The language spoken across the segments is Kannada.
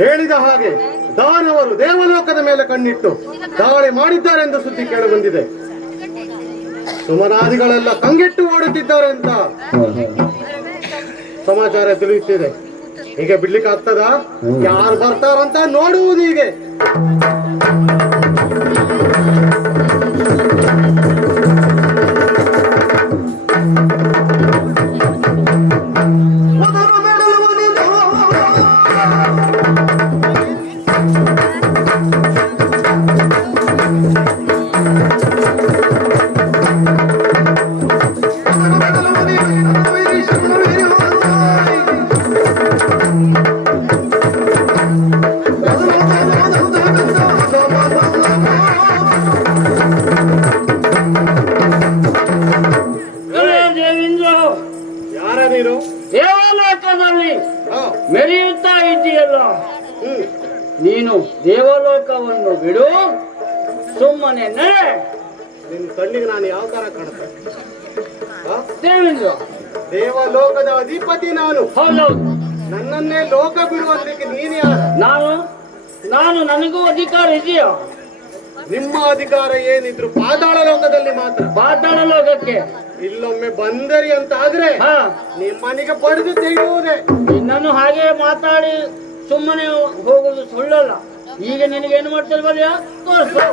ಹೇಳಿದ ಹಾಗೆ ದಾನವರು ದೇವಲೋಕದ ಮೇಲೆ ಕಣ್ಣಿಟ್ಟು ದಾಳಿ ಮಾಡಿದ್ದಾರೆಂದು ಸುದ್ದಿ ಕೇಳಿಬಂದಿದೆ. ಸುಮನಾದಿಗಳೆಲ್ಲ ಕಂಗೆಟ್ಟು ಓಡುತ್ತಿದ್ದಾರೆ ಅಂತ ಸಮಾಚಾರ ತಿಳಿಯುತ್ತಿದೆ. ಹೀಗೆ ಬಿಡ್ಲಿಕ್ಕೆ ಆಗ್ತದ? ಯಾರು ಬರ್ತಾರಂತ ನೋಡುವುದು ಹೀಗೆ. ದೇವಲೋಕದಲ್ಲಿ ಮೆರೆಯುತ್ತಾ ಇದೆಯಲ್ಲ, ನೀನು ದೇವಲೋಕವನ್ನು ಬಿಡು, ಸುಮ್ಮನೆ ನಡೆ. ನಿನ್ನ ಕಣ್ಣಿಗೆ ನಾನು ಯಾವ ತರ ಕಾಣುತ್ತೆ? ದೇವೇಂದ್ರ, ದೇವಲೋಕದ ಅಧಿಪತಿ ನಾನು. ಹೌದೌದು. ನನ್ನನ್ನೇ ಲೋಕ ಬಿಡುವಲ್ಲಿಕ್ಕೆ ನೀನು ಯಾರು? ನಾನು ನನಗೂ ಅಧಿಕಾರ ಇದೆಯಾ? ನಿಮ್ಮ ಅಧಿಕಾರ ಏನಿದ್ರು ಪಾತಾಳ ಲೋಕದಲ್ಲಿ ಮಾತ್ರ. ಪಾತಾಳ ಲೋಕಕ್ಕೆ ಇಲ್ಲೊಮ್ಮೆ ಬಂದರಿ ಅಂತ ಆದ್ರೆ ನಿಮ್ಮನಿಗೆ ಬಡಿದು ತೆಗೆಯುವುದೇ. ನಿನ್ನನ್ನು ಹಾಗೆ ಮಾತಾಡಿ ಸುಮ್ಮನೆ ಹೋಗುದು ಸುಳ್ಳಲ್ಲ. ಈಗ ನಿನಗೇನು ಮಾಡ್ತಾರೆ ಬಲಿಯಾ ತೋರಿಸು.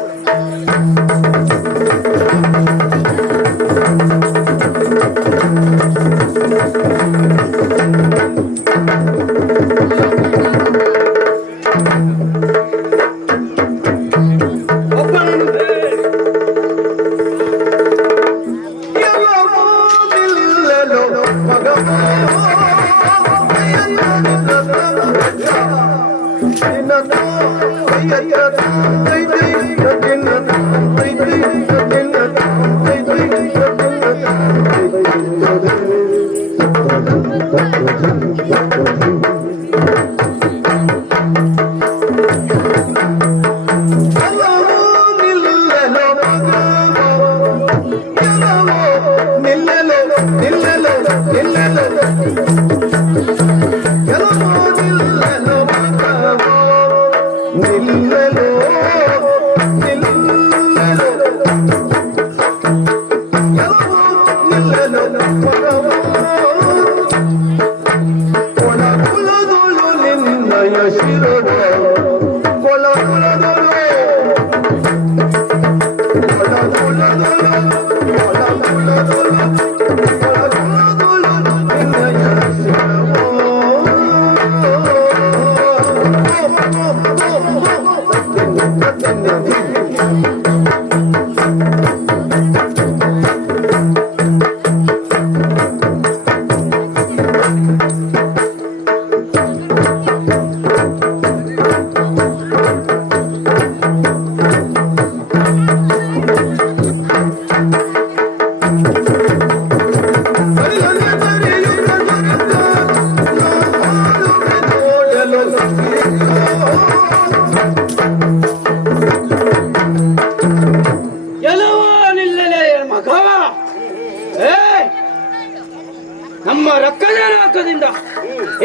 ನಮ್ಮ ರಕ್ಕದ ಲೋಕದಿಂದ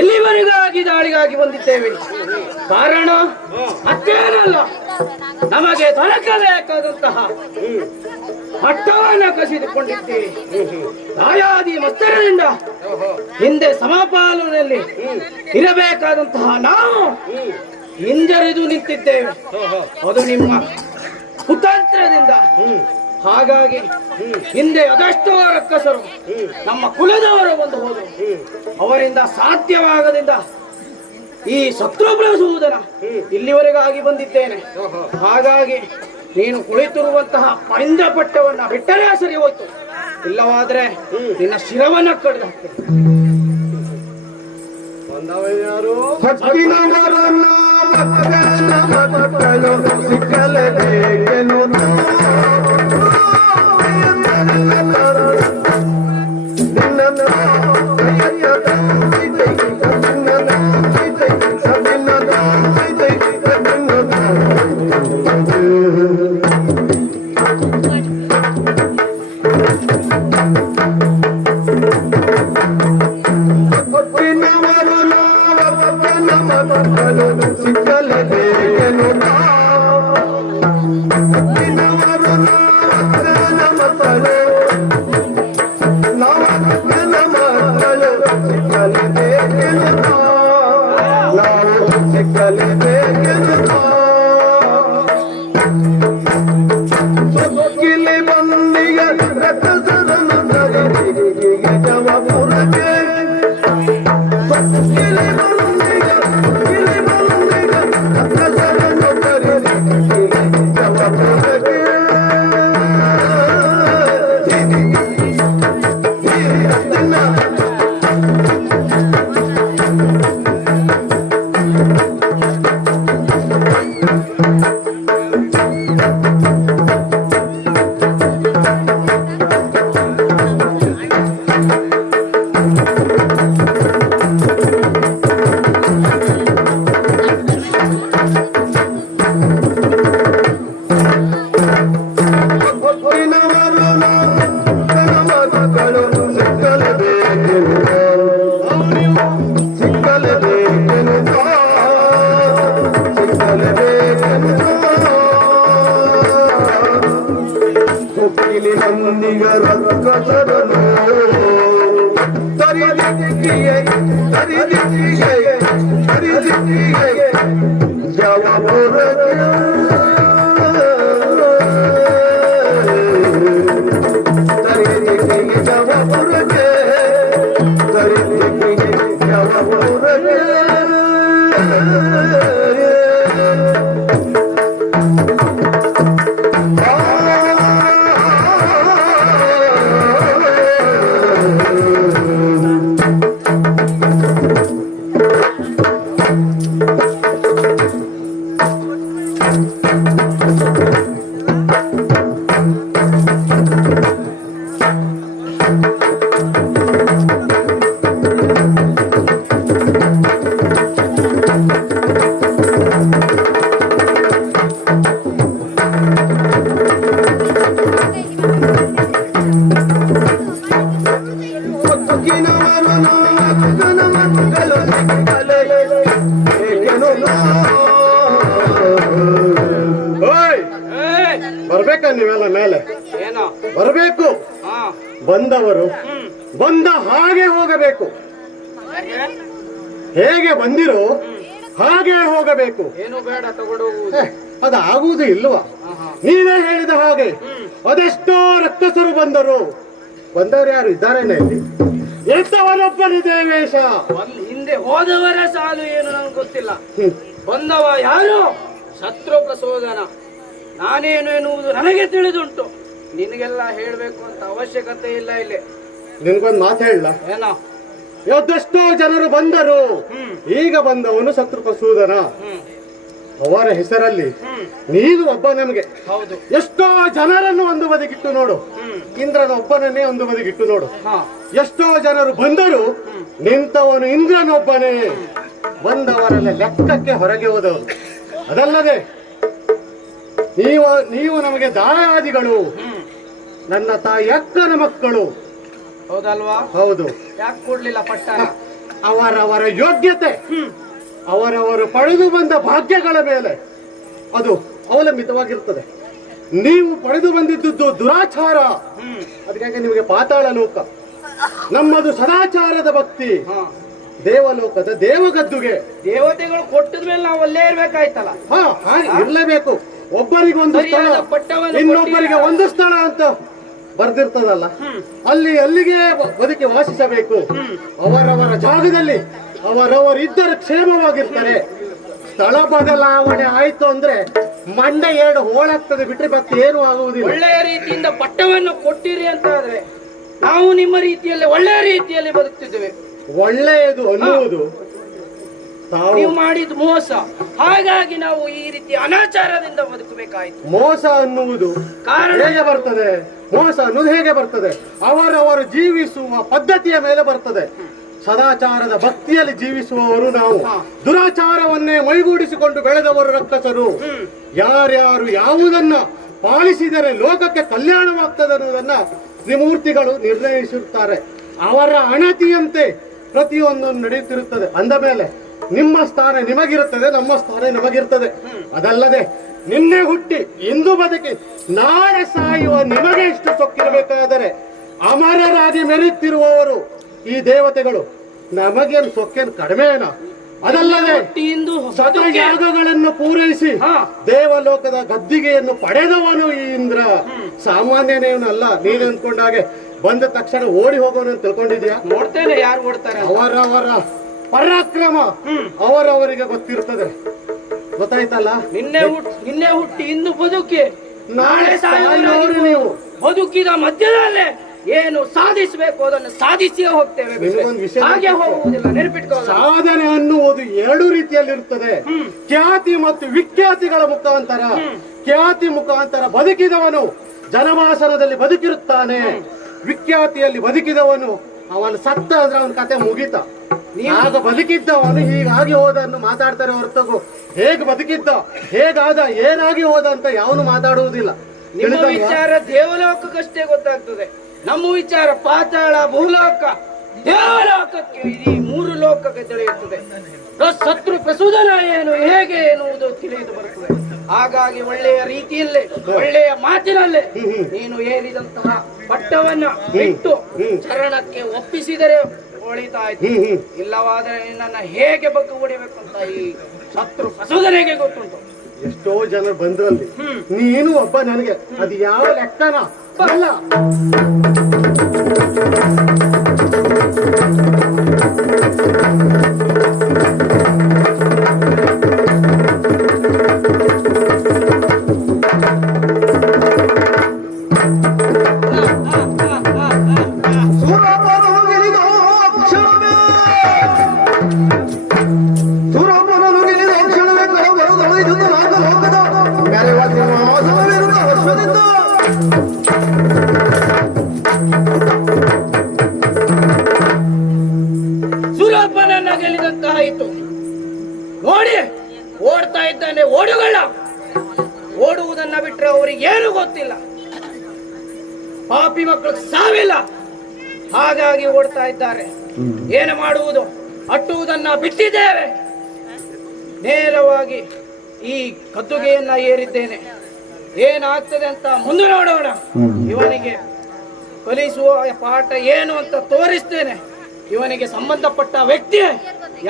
ಇಲ್ಲಿವರೆಗಾಗಿ ದಾಳಿಗಾಗಿ ಬಂದಿದ್ದೇವೆ. ಕಾರಣ ಮತ್ತೇನಲ್ಲ, ನಮಗೆ ದೊರಕಬೇಕಾದಂತಹ ಮಟ್ಟವನ್ನು ಕಸಿದುಕೊಂಡಿದ್ದೇವೆ. ದಾಯಾದಿ ಮತ್ತರದಿಂದ ಹಿಂದೆ ಸಮಪಾಲನಲ್ಲಿ ಇರಬೇಕಾದಂತಹ ನಾವು ಹಿಂಜರಿದು ನಿಂತಿದ್ದೇವೆ. ಅದು ನಿಮ್ಮ ಕುತಂತ್ರದಿಂದ. ಹಾಗಾಗಿ ಹಿಂದೆ ಅದೆಷ್ಟೋ ರಕ್ಕಸರು ನಮ್ಮ ಕುಲದವರು ಬಂದು ಹೋದರು. ಅವರಿಂದ ಸಾಧ್ಯವಾಗದಿಂದ ಈ ಶತ್ರುಘ್ನ ಇಲ್ಲಿವರೆಗಾಗಿ ಬಂದಿದ್ದೇನೆ. ಹಾಗಾಗಿ ನೀನು ಕುಳಿತಿರುವಂತಹ ಪಂಜ ಪಟ್ಟವನ್ನ ಬಿಟ್ಟರೆ ಸರಿ ಹೋಯ್ತು, ಇಲ್ಲವಾದ್ರೆ ನಿನ್ನ ಶಿರವನ್ನ ಕಡಿದು ಹಾಕ್ತೇನೆ. ಬರ್ಬೇಕ ನೀವೆಲ್ಲ ಮೇಲೆ ಏನೋ ಬರಬೇಕು. ಬಂದವರು ಬಂದ ಹಾಗೆ ಹೋಗಬೇಕು. ಹೇಗೆ ಬಂದಿರೋ ಹಾಗೆ ಹೋಗಬೇಕು. ಏನು ಬೇಡ ತಗೊಂಡು ಅದಾಗುವುದು ಇಲ್ವಾ? ನೀವೇ ಹೇಳಿದ ಹಾಗೆ ಅದೆಷ್ಟೋ ರಕ್ಕಸರು ಬಂದರು. ಬಂದವರು ಯಾರು ಇದ್ದಾರೇನೆ ಇಲ್ಲಿ? ಎಂತವನೊಬ್ಬನೇ ದೇವೇಶ. ಹಿಂದೆ ಹೋದವರ ಸಾಲು ಏನು ನಂಗೆ ಗೊತ್ತಿಲ್ಲ. ಬಂದವ ಯಾರು? ಶತ್ರು ಪ್ರಸೋದನ. ನಾನೇನು ಎನ್ನುವುದು ನನಗೆ ತಿಳಿದುಂಟು. ನಿನಗೆಲ್ಲ ಹೇಳ್ಬೇಕು ಅಂತ ಅವಶ್ಯಕತೆ ಇಲ್ಲ. ಇಲ್ಲಿ ನಿನ್ಗೊಂದು ಮಾತು ಹೇಳ. ಏನೋ? ಇವತ್ತೆಷ್ಟೋ ಜನರು ಬಂದರು. ಈಗ ಬಂದವನು ಶತ್ರು ಪ್ರಸೂದನ. ಅವರ ಹೆಸರಲ್ಲಿ ನೀನು ಒಬ್ಬ. ನಮಗೆ ಹೌದು, ಎಷ್ಟೋ ಜನರನ್ನು ಒಂದು ಬದಿಗಿಟ್ಟು ನೋಡು. ಇಂದ್ರನ ಒಬ್ಬನನ್ನೇ ಒಂದು ಬದಿಗಿಟ್ಟು ನೋಡು. ಎಷ್ಟೋ ಜನರು ಬಂದರು, ನಿಂತವನು ಇಂದ್ರನೊಬ್ಬನೇ. ಬಂದವರೆಲ್ಲ ಲೆಕ್ಕಕ್ಕೆ ಹೊರಗೆ ಹೋದವರು. ಅದಲ್ಲದೆ ನೀವು ನಮಗೆ ದಾಯಾದಿಗಳು, ನನ್ನ ತಾಯಿ ಅಕ್ಕನ ಮಕ್ಕಳು. ಹೌದಲ್ವಾ? ಹೌದು. ಯಾಕೆ ಕೊಡ್ಲಿಲ್ಲ ಪಟ್ಟಣ? ಅವರವರ ಯೋಗ್ಯತೆ, ಅವರವರು ಪಡೆದು ಬಂದ ಭಾಗ್ಯಗಳ ಮೇಲೆ ಅದು ಅವಲಂಬಿತವಾಗಿರುತ್ತದೆ. ನೀವು ಪಡೆದು ಬಂದಿದ್ದು ದುರಾಚಾರ, ಅದಕ್ಕಾಗಿ ನಿಮಗೆ ಪಾತಾಳ ಲೋಕ. ನಮ್ಮದು ಸದಾಚಾರದ ಭಕ್ತಿ, ದೇವಲೋಕದ ದೇವಗದ್ದುಗೆ. ದೇವತೆಗಳು ಕೊಟ್ಟದ ಮೇಲೆ ನಾವು ಅಲ್ಲೇ ಇರ್ಬೇಕಾಯ್ತಲ್ಲ. ಹಾಗೆ ಇರ್ಲೇಬೇಕು. ಒಬ್ಬರಿಗೊಂದು ಸ್ಥಳ, ಇನ್ನೊಬ್ಬರಿಗೆ ಒಂದು ಸ್ಥಳ ಅಂತ ಬರ್ದಿರ್ತದಲ್ಲ, ಅಲ್ಲಿಗೆ ಬದುಕಿ ವಾಸಿಸಬೇಕು. ಅವರವರ ಜಾಗದಲ್ಲಿ ಅವರವರಿದ್ದರೆ ಕ್ಷೇಮವಾಗಿರ್ತಾರೆ. ಸ್ಥಳ ಬದಲಾವಣೆ ಆಯ್ತು ಅಂದ್ರೆ ಮಂಡೆ ಎರಡು ಹೋಳಾಗ್ತದೆ ಬಿಟ್ರೆ ಮತ್ತೆ ಏನು ಆಗುವುದಿಲ್ಲ. ಒಳ್ಳೆಯ ರೀತಿಯಿಂದ ಪಟ್ಟವನ್ನು ಕೊಟ್ಟಿರಿ ಅಂತ ಆದ್ರೆ ನಾವು ನಿಮ್ಮ ರೀತಿಯಲ್ಲಿ ಒಳ್ಳೆಯ ರೀತಿಯಲ್ಲಿ ಬದುಕ್ತಿದ್ದೇವೆ. ಒಳ್ಳೆಯದು ಅನ್ನುವುದು ನೀವು ಮಾಡಿದ ಮೋಸ, ಹಾಗಾಗಿ ನಾವು ಈ ರೀತಿ ಅನಾಚಾರದಿಂದ ಬದುಕಬೇಕಾಯ್ತು. ಮೋಸ ಅನ್ನುವುದು ಹೇಗೆ ಬರ್ತದೆ? ಮೋಸ ಅನ್ನುವುದು ಹೇಗೆ ಬರ್ತದೆ? ಅವರವರು ಜೀವಿಸುವ ಪದ್ಧತಿಯ ಮೇಲೆ ಬರ್ತದೆ. ಸದಾಚಾರದ ಭಕ್ತಿಯಲ್ಲಿ ಜೀವಿಸುವವರು ನಾವು. ದುರಾಚಾರವನ್ನೇ ಮೈಗೂಡಿಸಿಕೊಂಡು ಬೆಳೆದವರು ರಕ್ಕಸರು. ಯಾರ್ಯಾರು ಯಾವುದನ್ನ ಪಾಲಿಸಿದರೆ ಲೋಕಕ್ಕೆ ಕಲ್ಯಾಣವಾಗ್ತದೆ ಅನ್ನೋದನ್ನ ತ್ರಿಮೂರ್ತಿಗಳು ನಿರ್ಣಯಿಸಿರುತ್ತಾರೆ. ಅವರ ಅಣತಿಯಂತೆ ಪ್ರತಿಯೊಂದನ್ನು ನಡೆಯುತ್ತಿರುತ್ತದೆ. ಅಂದ ಮೇಲೆ ನಿಮ್ಮ ಸ್ಥಾನ ನಿಮಗಿರುತ್ತದೆ, ನಮ್ಮ ಸ್ಥಾನ ನಮಗಿರ್ತದೆ. ಅದಲ್ಲದೆ ನಿನ್ನೆ ಹುಟ್ಟಿ ಇಂದು ಬದುಕಿ ನಾಳೆ ಸಾಯುವ ನಿಮಗೆ ಇಷ್ಟು ಸೊಕ್ಕಿರಬೇಕಾದರೆ ಅಮರರಾಗಿ ಮೆರೆಯುತ್ತಿರುವವರು ಈ ದೇವತೆಗಳು. ನಮಗೇನು ಸೊಕ್ಕೇನು ಕಡಿಮೆನ? ಅದಲ್ಲದೆ ಸತಯಾಗಗಳನ್ನು ಪೂರೈಸಿ ದೇವಲೋಕದ ಗದ್ದಿಗೆಯನ್ನು ಪಡೆದವನು ಈ ಇಂದ್ರ. ಸಾಮಾನ್ಯನೇನಲ್ಲ. ನೀನು ಅಂದ್ಕೊಂಡಾಗೆ ಬಂದ ತಕ್ಷಣ ಓಡಿ ಹೋಗೋನು ಅಂತ ತಿಳ್ಕೊಂಡಿದ್ಯಾ? ನೋಡ್ತೇನೆ ಯಾರು ಓಡ್ತಾರೆ. ಅವರವರ ಪರಾಕ್ರಮ ಅವರವರಿಗೆ ಗೊತ್ತಿರ್ತದೆ. ಗೊತ್ತಾಯ್ತಲ್ಲ? ನಿನ್ನೆ ಹುಟ್ಟಿ ಇಂದು ಬದುಕಿ ನಾಳೆ ಸಾಯೋರು ನೀವು. ಬದುಕಿದ ಮಧ್ಯದಲ್ಲೇ ಏನು ಸಾಧಿಸಬೇಕು ಅದನ್ನು ಸಾಧಿಸಿಯೇ ಹೋಗ್ತೇವೆ. ನಿಮಗೊಂದು ವಿಷಯ ಹಾಗೆ ಹೋಗುವುದಿಲ್ಲ, ನೆನಪಿಟ್ಕೋ. ಸಾಧನೆ ಅನ್ನುವುದು ಎರಡು ರೀತಿಯಲ್ಲಿ ಇರುತ್ತದೆ. ಖ್ಯಾತಿ ಮತ್ತು ವಿಖ್ಯಾತಿಗಳ ಮುಖಾಂತರ. ಖ್ಯಾತಿ ಮುಖಾಂತರ ಬದುಕಿದವನು ಜನಮಾಸನದಲ್ಲಿ ಬದುಕಿರುತ್ತಾನೆ. ವಿಖ್ಯಾತಿಯಲ್ಲಿ ಬದುಕಿದವನು ಅವನು ಸತ್ತ ಅಂದ್ರೆ ಅವನ ಕತೆ ಮುಗಿತ. ಆಗ ಬದುಕಿದ್ದವನು ಹೀಗಾಗಿ ಹೋದನ್ನು ಮಾತಾಡ್ತಾರೆ ಹೊರತಾಗು ಹೇಗೆ ಬದುಕಿದ್ದ, ಹೇಗಾದ, ಏನಾಗಿ ಹೋದ ಅಂತ ಯಾವನು ಮಾತಾಡುವುದಿಲ್ಲ. ನಿಮ್ಮ ವಿಚಾರ ದೇವಲೋಕಕ್ಕಷ್ಟೇ ಗೊತ್ತಾಗ್ತದೆ. ನಮ್ಮ ವಿಚಾರ ಪಾತಾಳ, ಭೂಲೋಕ, ದೇವಲೋಕಕ್ಕೆ, ಈ ಮೂರು ಲೋಕಕ್ಕೆ ತಿಳಿಯುತ್ತದೆ. ಶತ್ರು ಪ್ರಸೂದನ ಏನು, ಹೇಗೆ ಎನ್ನುವುದು ತಿಳಿದು ಬರುತ್ತದೆ. ಹಾಗಾಗಿ ಒಳ್ಳೆಯ ರೀತಿಯಲ್ಲೇ, ಒಳ್ಳೆಯ ಮಾತಿನಲ್ಲೇ ನೀನು ಏರಿದಂತಹ ಪಟ್ಟವನ್ನ ಬಿಟ್ಟು ಚರಣಕ್ಕೆ ಒಪ್ಪಿಸಿದರೆ ಒಳಿತಾಯ್ತು. ಇಲ್ಲವಾದರೆ ನಿನ್ನನ್ನ ಹೇಗೆ ಬಗ್ಗು ಹೊಡಿಬೇಕು ಅಂತ ಈ ಶತ್ರು ಪ್ರಸೂದನೆಗೆ ಗೊತ್ತುಂಟು. ಎಷ್ಟೋ ಜನರು ಬಂದ್ರಲ್ಲಿ ನೀನು ಒಬ್ಬ. ನನಗೆ ಅದು ಯಾವ ಲೆಕ್ಕನ ಅಲ್ಲ. ಸುರಪ್ಪನನ್ನ ಗೆಲ್ಲಿದಂತಾಯಿತು. ನೋಡಿ, ಓಡ್ತಾ ಇದ್ದಾನೆ ಓಡುಗಳ. ಓಡುವುದನ್ನ ಬಿಟ್ರೆ ಅವರಿಗೆ ಏನು ಗೊತ್ತಿಲ್ಲ. ಪಾಪಿ ಮಕ್ಕಳು ಸಾವಿಲ್ಲ, ಹಾಗಾಗಿ ಓಡ್ತಾ ಇದ್ದಾರೆ. ಏನು ಮಾಡುವುದು? ಅಟ್ಟುವುದನ್ನ ಬಿಟ್ಟಿದ್ದೇವೆ. ನೇರವಾಗಿ ಈ ಕದ್ದುಗೆಯನ್ನ ಏರಿದ್ದೇನೆ. ಏನಾಗ್ತದೆ ಅಂತ ಮುಂದೆ ನೋಡೋಣ. ಇವನಿಗೆ ಕಲಿಸುವ ಪಾಠ ಏನು ಅಂತ ತೋರಿಸ್ತೇನೆ. ಇವನಿಗೆ ಸಂಬಂಧಪಟ್ಟ ವ್ಯಕ್ತಿ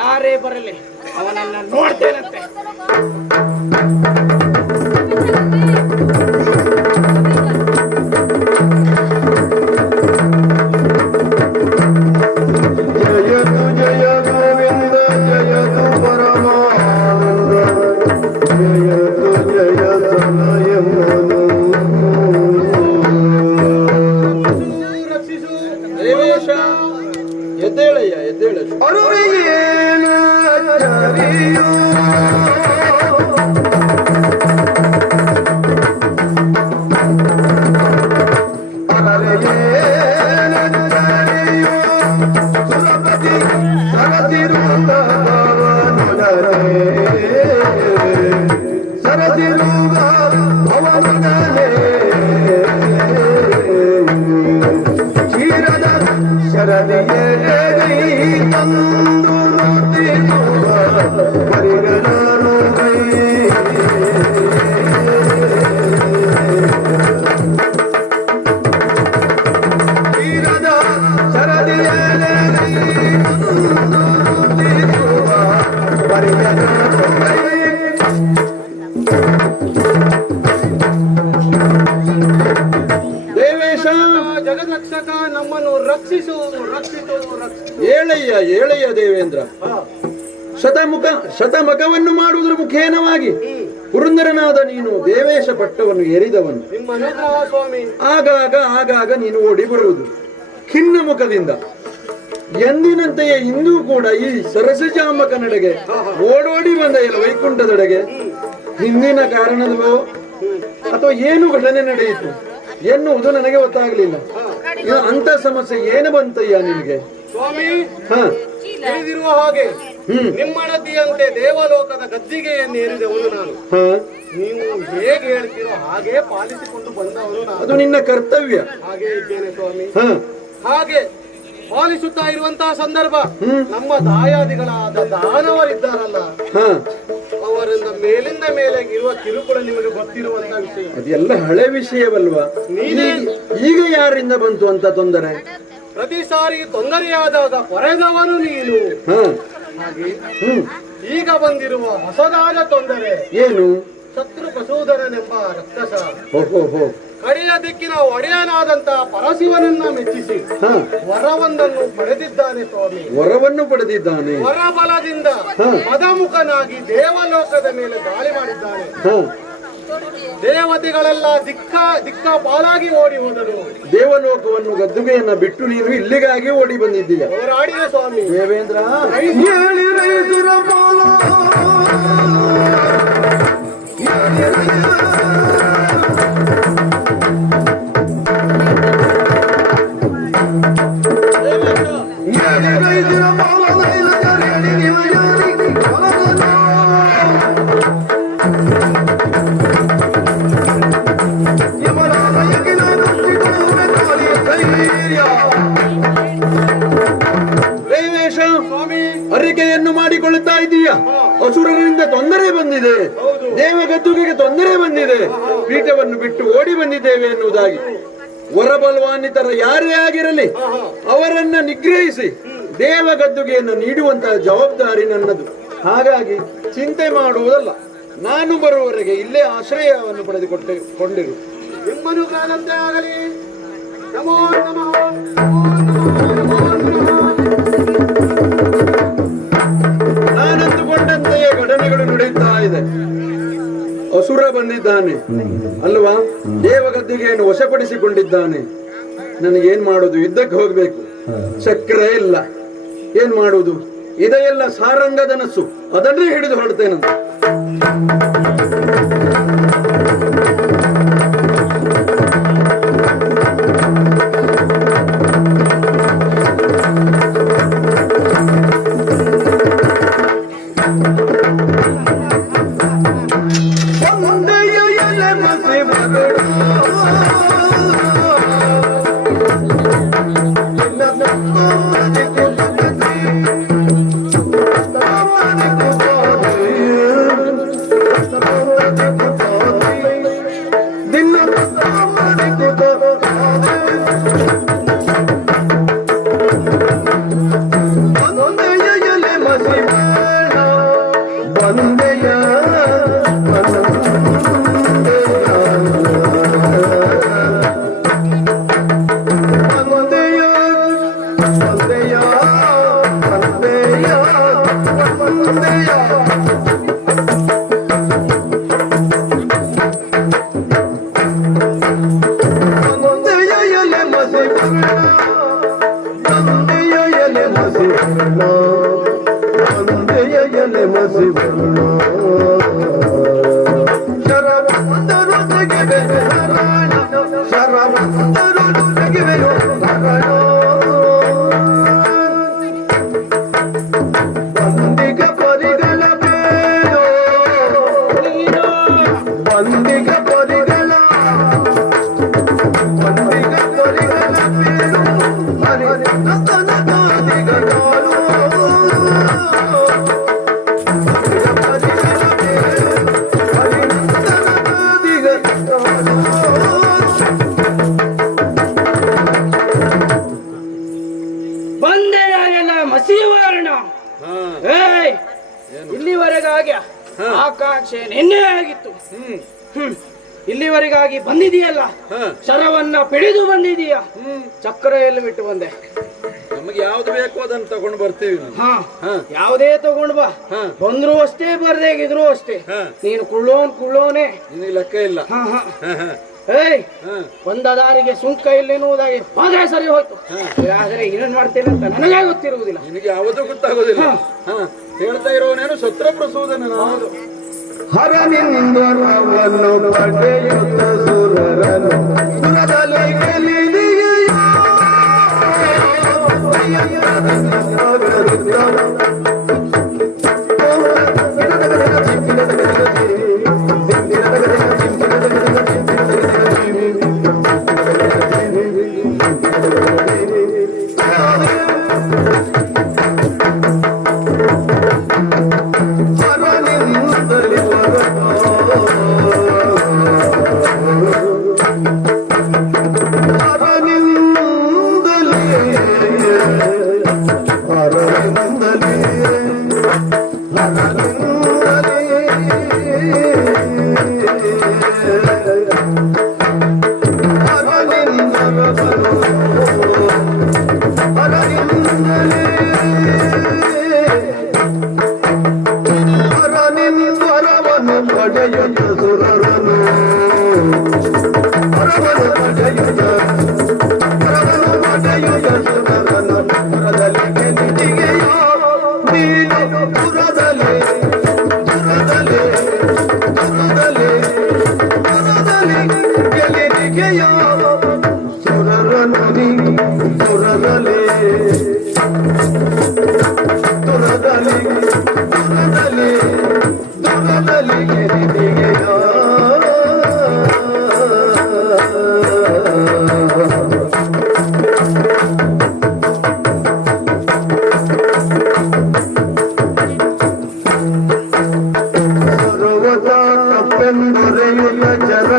ಯಾರೇ ಬರಲಿ ಅವನನ್ನ ನೋಡ್ತೇನಂತೆ. ಎದ್ದೇಳಯ್ಯ, ಎದ್ದೇಳ. ಜಗದ್ರಕ್ಷಕ, ನಮ್ಮನ್ನು ರಕ್ಷಿಸು, ರಕ್ಷಿಸು, ರಕ್ಷಿಸು. ಏಳಯ್ಯ, ಏಳಯ್ಯ ದೇವೇಂದ್ರ. ಶತಮುಖವನ್ನು ಮಾಡುವುದರ ಮುಖೇನವಾಗಿ ಪುರಂದರನಾದ ನೀನು ದೇವೇಶ ಪಟ್ಟವನ್ನು ಏರಿದವನು. ನಿಮ್ಮ ಅನುಗ್ರಹ ಸ್ವಾಮಿ. ಆಗಾಗ ನೀನು ಓಡಿ ಬರುವುದು ಖಿನ್ನ ಮುಖದಿಂದ. ಎಂದಿನಂತೆಯೇ ಇಂದೂ ಕೂಡ ಈ ಸರಸಜಾಂಬಕನೆಡೆಗೆ ಓಡೋಡಿ ಬಂದ ಎಲ್ಲ ವೈಕುಂಠದೆಡೆಗೆ ಹಿಂದಿನ ಕಾರಣವೋ ಅಥವಾ ಏನು ಘಟನೆ ನಡೆಯಿತು ಎನ್ನುವುದು ನನಗೆ ಗೊತ್ತಾಗಲಿಲ್ಲ. ಅಂತ ಸಮಸ್ಯೆ ಏನು ಬಂತಯ್ಯ ನಿನಗೆ? ಸ್ವಾಮಿ, ತಿಳಿದಿರುವ ಹಾಗೆ ನಿಮ್ಮಣತಿಯಂತೆ ದೇವಲೋಕದ ಗದ್ದಿಗೆಯನ್ನು ಏರಿದವನು ನಾನು. ನೀವು ಹೇಗೆ ಹೇಳ್ತೀರೋ ಹಾಗೆ ಪಾಲಿಸಿಕೊಂಡು ಬಂದವನು ನಾನು. ಅದು ನಿನ್ನ ಕರ್ತವ್ಯ. ಹಾಗೆ ಇದ್ದೇನೆ ಸ್ವಾಮಿ. ಹಾಗೆ ಪಾಲಿಸುತ್ತಾ ಇರುವಂತಹ ಸಂದರ್ಭ ನಮ್ಮ ದಾಯಾದಿಗಳಾದ ದಾನವರಿದ್ದಾರಲ್ಲ, ಅವರಿಂದ ಮೇಲಿಂದ ಮೇಲೆ ಇರುವ ಕಿರುಕುಳ ನಿಮಗೆ ಗೊತ್ತಿರುವಂತಹ ವಿಷಯ. ಅದೆಲ್ಲ ಹಳೆ ವಿಷಯವಲ್ವಾ? ಈಗ ಯಾರಿಂದ ಬಂತು ಅಂತ ತೊಂದರೆ? ಪ್ರತಿ ಸಾರಿ ತೊಂದರೆಯಾದಾಗ ಕೊರೆದವನು ನೀನು. ಹಾಗೆ ಈಗ ಬಂದಿರುವ ಹೊಸದಾದ ತೊಂದರೆ ಏನು? ಶತ್ರು ಪ್ರಸೂದನನೆಂಬ ರಕ್ಕಸ. ಕಡೆಯ ದಿಕ್ಕಿನ ಒಡೆಯನಾದಂತಹ ಪರಶಿವನನ್ನ ಮೆಚ್ಚಿಸಿ ಹ, ವರವೊಂದನ್ನು ಪಡೆದಿದ್ದಾನೆ ಸ್ವಾಮಿ. ವರವನ್ನು ಪಡೆದಿದ್ದಾನೆ. ವರಬಲದಿಂದ ಪದಮುಖನಾಗಿ ದೇವಲೋಕದ ಮೇಲೆ ದಾಳಿ ಮಾಡಿದ್ದಾನೆ. ಹ, ದೇವತೆಗಳೆಲ್ಲ ದಿಕ್ಕ ಪಾಲಾಗಿ ಓಡಿ ಹೋದರು. ದೇವಲೋಕವನ್ನು ಗದ್ದುಗೆಯನ್ನ ಬಿಟ್ಟು ನೀನು ಇಲ್ಲಿಗಾಗಿ ಓಡಿ ಬಂದಿದ್ದೀಯ. ಹೋರಾಡಿದ ಸ್ವಾಮಿ. ದೇವೇಂದ್ರ ದೇವೇಶ, ಅರಿಕೆಯನ್ನು ಮಾಡಿಕೊಳ್ಳುತ್ತಾ ಇದೀಯ. ಅಸುರರಿಂದ ತೊಂದರೆ ಬಂದಿದೆ, ದೇವಗದ್ದುಗೆಗೆ ತೊಂದರೆ ಬಂದಿದೆ, ಪೀಠವನ್ನು ಬಿಟ್ಟು ಓಡಿ ಬಂದಿದ್ದೇವೆ ಎನ್ನುವುದಾಗಿ. ವರಬಲವಾನ್ವಿತರ ಯಾರೇ ಆಗಿರಲಿ ಅವರನ್ನ ನಿಗ್ರಹಿಸಿ ದೇವಗದ್ದುಗೆಯನ್ನು ನೀಡುವಂತಹ ಜವಾಬ್ದಾರಿ ನನ್ನದು. ಹಾಗಾಗಿ ಚಿಂತೆ ಮಾಡುವುದಲ್ಲ, ನಾನು ಬರುವವರೆಗೆ ಇಲ್ಲೇ ಆಶ್ರಯವನ್ನು ಕೊಂಡಿರು. ನಿಮ್ಮನು ಕಾಲಂತೆ ಆಗಲಿ. ನಮೋ ನಮಃ. ನಾನಂದುಕೊಂಡಂತೆಯೇ ಘಟನೆಗಳು ನಡೆಯುತ್ತಾ ಇದೆ. ಅಸುರ ಬಂದಿದ್ದಾನೆ ಅಲ್ವಾ, ದೇವಗದ್ದುಗೆಯನ್ನು ವಶಪಡಿಸಿಕೊಂಡಿದ್ದಾನೆ. ನನಗೇನ್ ಮಾಡುದು? ಯುದ್ಧಕ್ಕೆ ಹೋಗ್ಬೇಕು, ಚಕ್ರ ಇಲ್ಲ, ಏನ್ ಮಾಡುವುದು? ಇದೆಲ್ಲ ಸಾರಂಗಧನಸ್ಸು, ಅದನ್ನೇ ಹಿಡಿದು ಹೊರಡ್ತೇನಂತ. ಇಲ್ಲಿವರೆಗಾಗಿ ಆಕಾಂಕ್ಷೆ ನಿನ್ನೆ ಆಗಿತ್ತು. ಇಲ್ಲಿವರೆಗಾಗಿ ಬಂದಿದೀಯಲ್ಲ, ಶರವನ್ನ ಪಿಡಿದು ಬಂದಿದೀಯ, ಚಕ್ರ ಎಲ್ಲಿ ಬಿಟ್ಟು ಬಂದೆ? ನಮಗೆ ಯಾವ್ದು ಬೇಕೋ ಅದನ್ನ ತಗೊಂಡು ಬರ್ತೀವಿ. ಯಾವುದೇ ತಗೊಂಡು ಬಾ, ಬಂದ್ರು ಅಷ್ಟೇ ಬರ್ದೇಗಿದ್ರು ಅಷ್ಟೇ. ನೀನು ಕುಳ್ಳೋನೆ, ನಿನಗೆ ಲೆಕ್ಕ ಇಲ್ಲ. ಏಯ್, ಒಂದ ದಾರಿಗೆ ಸುಂಕ ಇಲ್ಲ ಎನ್ನುವುದಾಗಿ ಹೋದ್ರೆ ಸರಿ ಹೋಯ್ತು. ಆದ್ರೆ ಏನೇನ್ ಮಾಡ್ತೇನೆ ಅಂತ ನನಗೆ ಗೊತ್ತಿರುವುದಿಲ್ಲ. ನಿನಗೆ ಯಾವುದೂ ಗೊತ್ತಾಗೋದಿಲ್ಲ. ಹೇಳ್ತಾ ಇರೋನೇನು ಸತ್ರ ಪ್ರಸೂದನ. ಹರನಿಂದರವನ್ನು ಪಡೆಯುತ್ತ ಸುರರನು ಸುರದಲ್ಲಿ Hare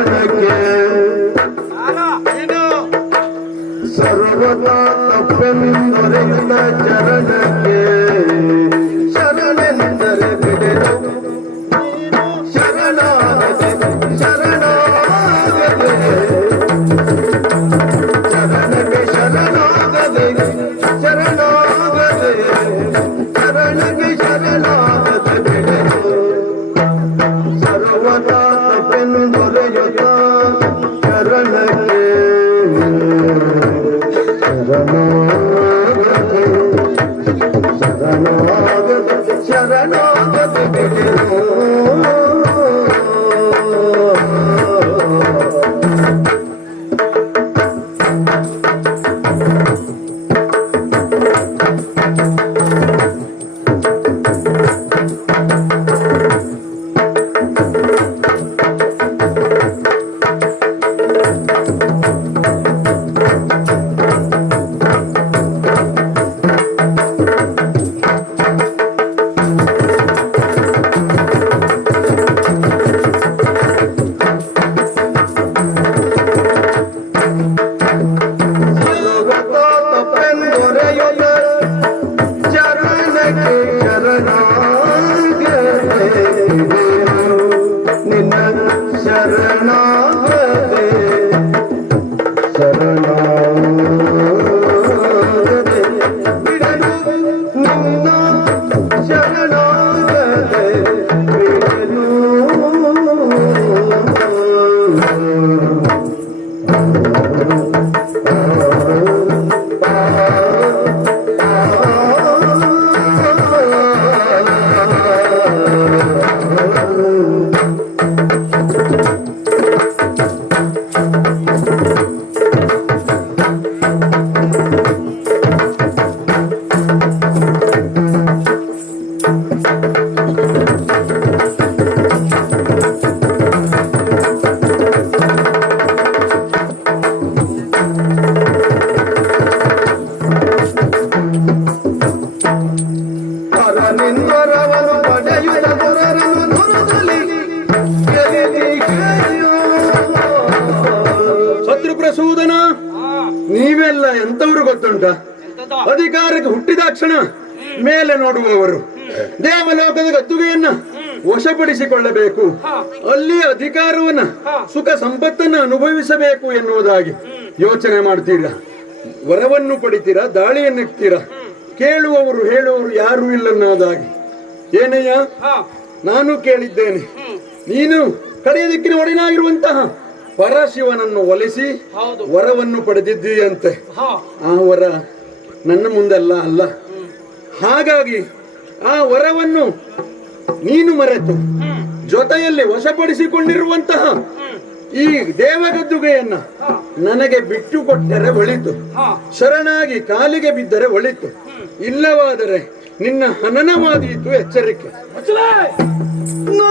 ಶರಣಕ್ಕೆ ಸರ್ವದಾ ತಪ್ಪೆಂದೊರೆಯುತ್ತ ಚರಣಕ್ಕೆ ಶರಣೆಂದರೆ ಬಿಡೆನು ಶರಣಾಗದೆ ಶರಣಾಗದೆ ಶರಣಕ್ಕೆ ಶರಣಾಗದೆ ಶರಣಾಗದೆ ಶರಣಕ್ಕೆ ಶರಣಾಗದೆ ಬಿಡೆನು ಸರ್ವದಾ ತಪ್ಪೆಂದೊರೆಯುತ್ತ ಶರಣಕ್ಕೆ ಶತ್ರುಪ್ರಸೂದನ, ನೀವೆಲ್ಲ ಎಂತವರು ಗೊತ್ತುಂಟ? ಅಧಿಕಾರಕ್ಕೆ ಹುಟ್ಟಿದಾಕ್ಷಣ ಮೇಲೆ ನೋಡುವವರು. ದೇವಲೋಕದ ಗದ್ದುಗೆಯನ್ನ ವಶಪಡಿಸಿಕೊಳ್ಳಬೇಕು, ಅಲ್ಲಿ ಅಧಿಕಾರವನ್ನ ಸುಖ ಸಂಪತ್ತನ್ನು ಅನುಭವಿಸಬೇಕು ಎನ್ನುವುದಾಗಿ ಯೋಚನೆ ಮಾಡ್ತೀರಾ. ವರವನ್ನು ಪಡಿತೀರಾ, ದಾಳಿಯನ್ನೆಕ್ತೀರಾ. ಕೇಳುವವರು ಹೇಳುವವರು ಯಾರು ಇಲ್ಲನ್ನಾದಾಗಿ. ಏನಯ್ಯ, ನಾನು ಕೇಳಿದ್ದೇನೆ, ನೀನು ಕಡೆಯ ದಿಕ್ಕಿನ ಒಡೆಯನಾಗಿರುವಂತಹ ಪರಶಿವನನ್ನು ಒಲಿಸಿ ವರವನ್ನು ಪಡೆದಿದ್ದೀಯಂತೆ. ಆ ವರ ನನ್ನ ಮುಂದೆಲ್ಲ ಅಲ್ಲ. ಹಾಗಾಗಿ ಆ ವರವನ್ನು ನೀನು ಮರೆತು ಜೊತೆಯಲ್ಲಿ ವಶಪಡಿಸಿಕೊಂಡಿರುವಂತಹ ಈ ದೇವಗದ್ದುಗೆಯನ್ನ ನನಗೆ ಬಿಟ್ಟು ಕೊಟ್ಟರೆ ಒಳಿತು, ಶರಣಾಗಿ ಕಾಲಿಗೆ ಬಿದ್ದರೆ ಒಳಿತು. ಇಲ್ಲವಾದರೆ ನಿನ್ನ ಹನನವಾದೀತು, ಎಚ್ಚರಿಕೆ. ನಿನ್ನ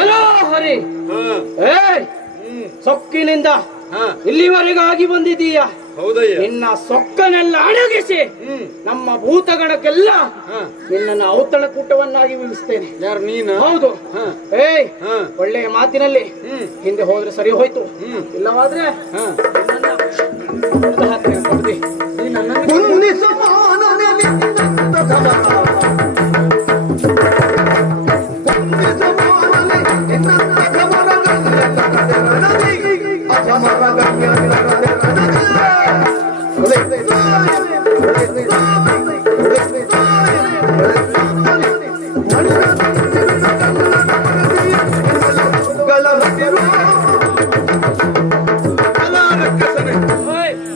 ಎಲ್ಲೋ ಹರಿ ಏಯ್ ಸೊಕ್ಕಿನಿಂದ ಇಲ್ಲಿವರೆಗಾಗಿ ಬಂದಿದ್ದೀಯ. ಹೌದಯ್ಯ. ನಿನ್ನ ಸೊಕ್ಕನೆಲ್ಲ ಅಡಗಿಸಿ ನಮ್ಮ ಭೂತಗಣಕ್ಕೆಲ್ಲ ನಿನ್ನನ್ನು ಔತಣಕೂಟವನ್ನಾಗಿ ವಿಧಿಸ್ತೇನೆ. ಯಾರು ನೀನು? ಹೌದು. ಏಯ್ ಒಳ್ಳೆಯ ಮಾತಿನಲ್ಲಿ ಹಿಂದೆ ಹೋದ್ರೆ ಸರಿ ಹೋಯ್ತು, ಇಲ್ಲವಾದ್ರೆ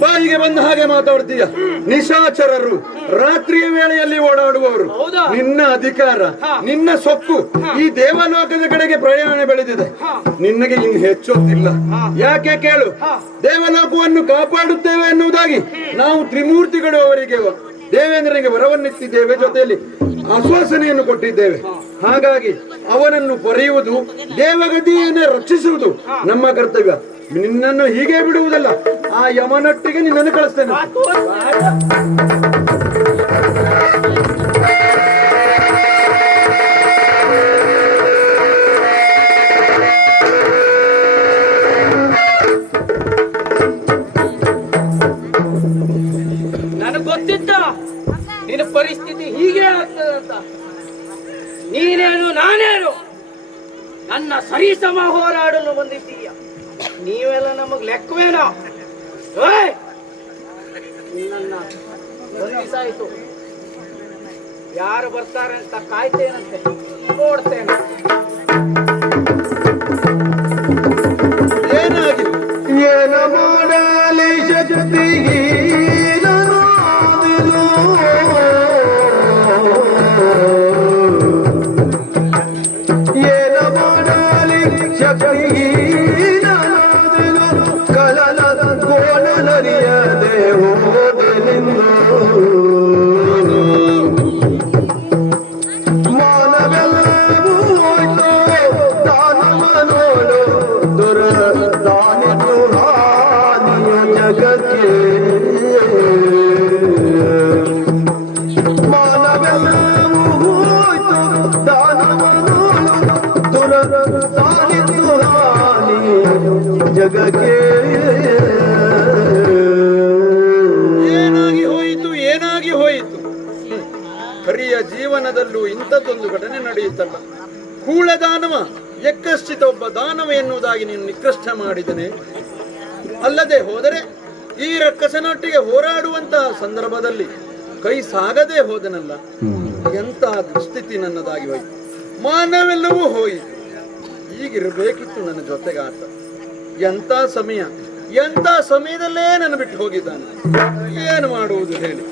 ಬಾಯಿಗೆ ಬಂದ ಹಾಗೆ ಮಾತಾಡ್ತೀಯ. ನಿಶಾಚರರು ರಾತ್ರಿಯ ವೇಳೆಯಲ್ಲಿ ಓಡಾಡುವವರು. ನಿನ್ನ ಅಧಿಕಾರ, ನಿನ್ನ ಸೊಕ್ಕು ಈ ದೇವಲೋಕದ ಕಡೆಗೆ ಪ್ರಯಾಣ ಬೆಳೆದಿದೆ. ನಿನಗೆ ಇನ್ನು ಹೆಚ್ಚೊತ್ತಿಲ್ಲ. ಯಾಕೆ ಕೇಳು? ದೇವಲೋಕವನ್ನು ಕಾಪಾಡುತ್ತೇವೆ ಎನ್ನುವುದಾಗಿ ನಾವು ತ್ರಿಮೂರ್ತಿಗಳು ಅವರಿಗೆ ದೇವೇಂದ್ರನಿಗೆ ವರವನ್ನಿತ್ತಿದ್ದೇವೆ, ಜೊತೆಯಲ್ಲಿ ಆಶ್ವಾಸನೆಯನ್ನು ಕೊಟ್ಟಿದ್ದೇವೆ. ಹಾಗಾಗಿ ಅವನನ್ನು ಪೊರೆಯುವುದು, ದೇವಗತಿಯನ್ನು ರಕ್ಷಿಸುವುದು ನಮ್ಮ ಕರ್ತವ್ಯ. ನಿನ್ನನ್ನು ಹೀಗೆ ಬಿಡುವುದಲ್ಲ, ಆ ಯಮನೊಟ್ಟಿಗೆ ನಿನ್ನನ್ನು ಕಳಿಸ್ತೇನೆ. ನನಗೆ ಗೊತ್ತಿತ್ತ ನಿನ್ನ ಪರಿಸ್ಥಿತಿ ಹೀಗೆ ಆಗ್ತದಂತ. ನೀನೇನು ನಾನೇನು ನನ್ನ ಸರಿಸಮ ಹೋರಾಡಲು ಬಂದಿದ್ದೀಯ. ನೀವೆಲ್ಲ ನಮಗ್ ಲೆಕ್ಕವೇನೋ? ನನ್ನ ಬಂಧಿಸಾಯ್ತು. ಯಾರು ಬರ್ತಾರೆ ಅಂತ ಕಾಯ್ತೇನಂತೆ, ನೋಡ್ತೇನೆ. ಏನಾಗಿ ಏನ ಮಾಡಲಿ ಶಕ್ತಿ ಏನ ಮಾಡಲಿ ಶಕ್ತಿ ಕಲಲ ಗೋಣನರಿಯದೆ ಹೋದೆನೆಂದು ಮಾನವೆಲ್ಲವೂ ಹೋಯ್ತು ದಾನವನೋಳು ದುರ ದಾನಿತು ಹಾನಿಯ ಜಗಕ್ಕೆ. ಮಾನವೆಲ್ಲವೂ ಹೋಯ್ತು ದಾನವನೋಳು ದುರ ದಾನಿತು ಹಾನಿಯ ಜಗಕ್ಕೆ. ಏನಾಗಿ ಹೋಯಿತು, ಏನಾಗಿ ಹೋಯಿತು? ಹರಿಯ ಜೀವನದಲ್ಲೂ ಇಂಥದ್ದೊಂದು ಘಟನೆ ನಡೆಯುತ್ತಲ್ಲ. ಕೂಳದಾನವ ಎಕ್ಕಶ್ಚಿತ ಒಬ್ಬ ದಾನವ ಎನ್ನುವುದಾಗಿ ನೀನು ನಿಕೃಷ್ಟ ಮಾಡಿದನೆ. ಅಲ್ಲದೆ ಹೋದರೆ ಈ ರಕ್ಕಸನೊಟ್ಟಿಗೆ ಹೋರಾಡುವಂತಹ ಸಂದರ್ಭದಲ್ಲಿ ಕೈ ಸಾಗದೆ ಹೋದನಲ್ಲ. ಎಂತಹ ದುಸ್ಥಿತಿ ನನ್ನದಾಗಿ ಹೋಯಿತು. ಮಾನವೆಲ್ಲವೂ ಹೋಯಿತು. ಈಗಿರಬೇಕಿತ್ತು ನನ್ನ ಜೊತೆಗಾಟ. ಎಂಥ ಸಮಯ, ಎಂಥ ಸಮಯದಲ್ಲೇ ನನ್ನ ಬಿಟ್ಟು ಹೋಗಿದ್ದಾನೆ. ಏನು ಮಾಡುವುದು ಹೇಳಿ?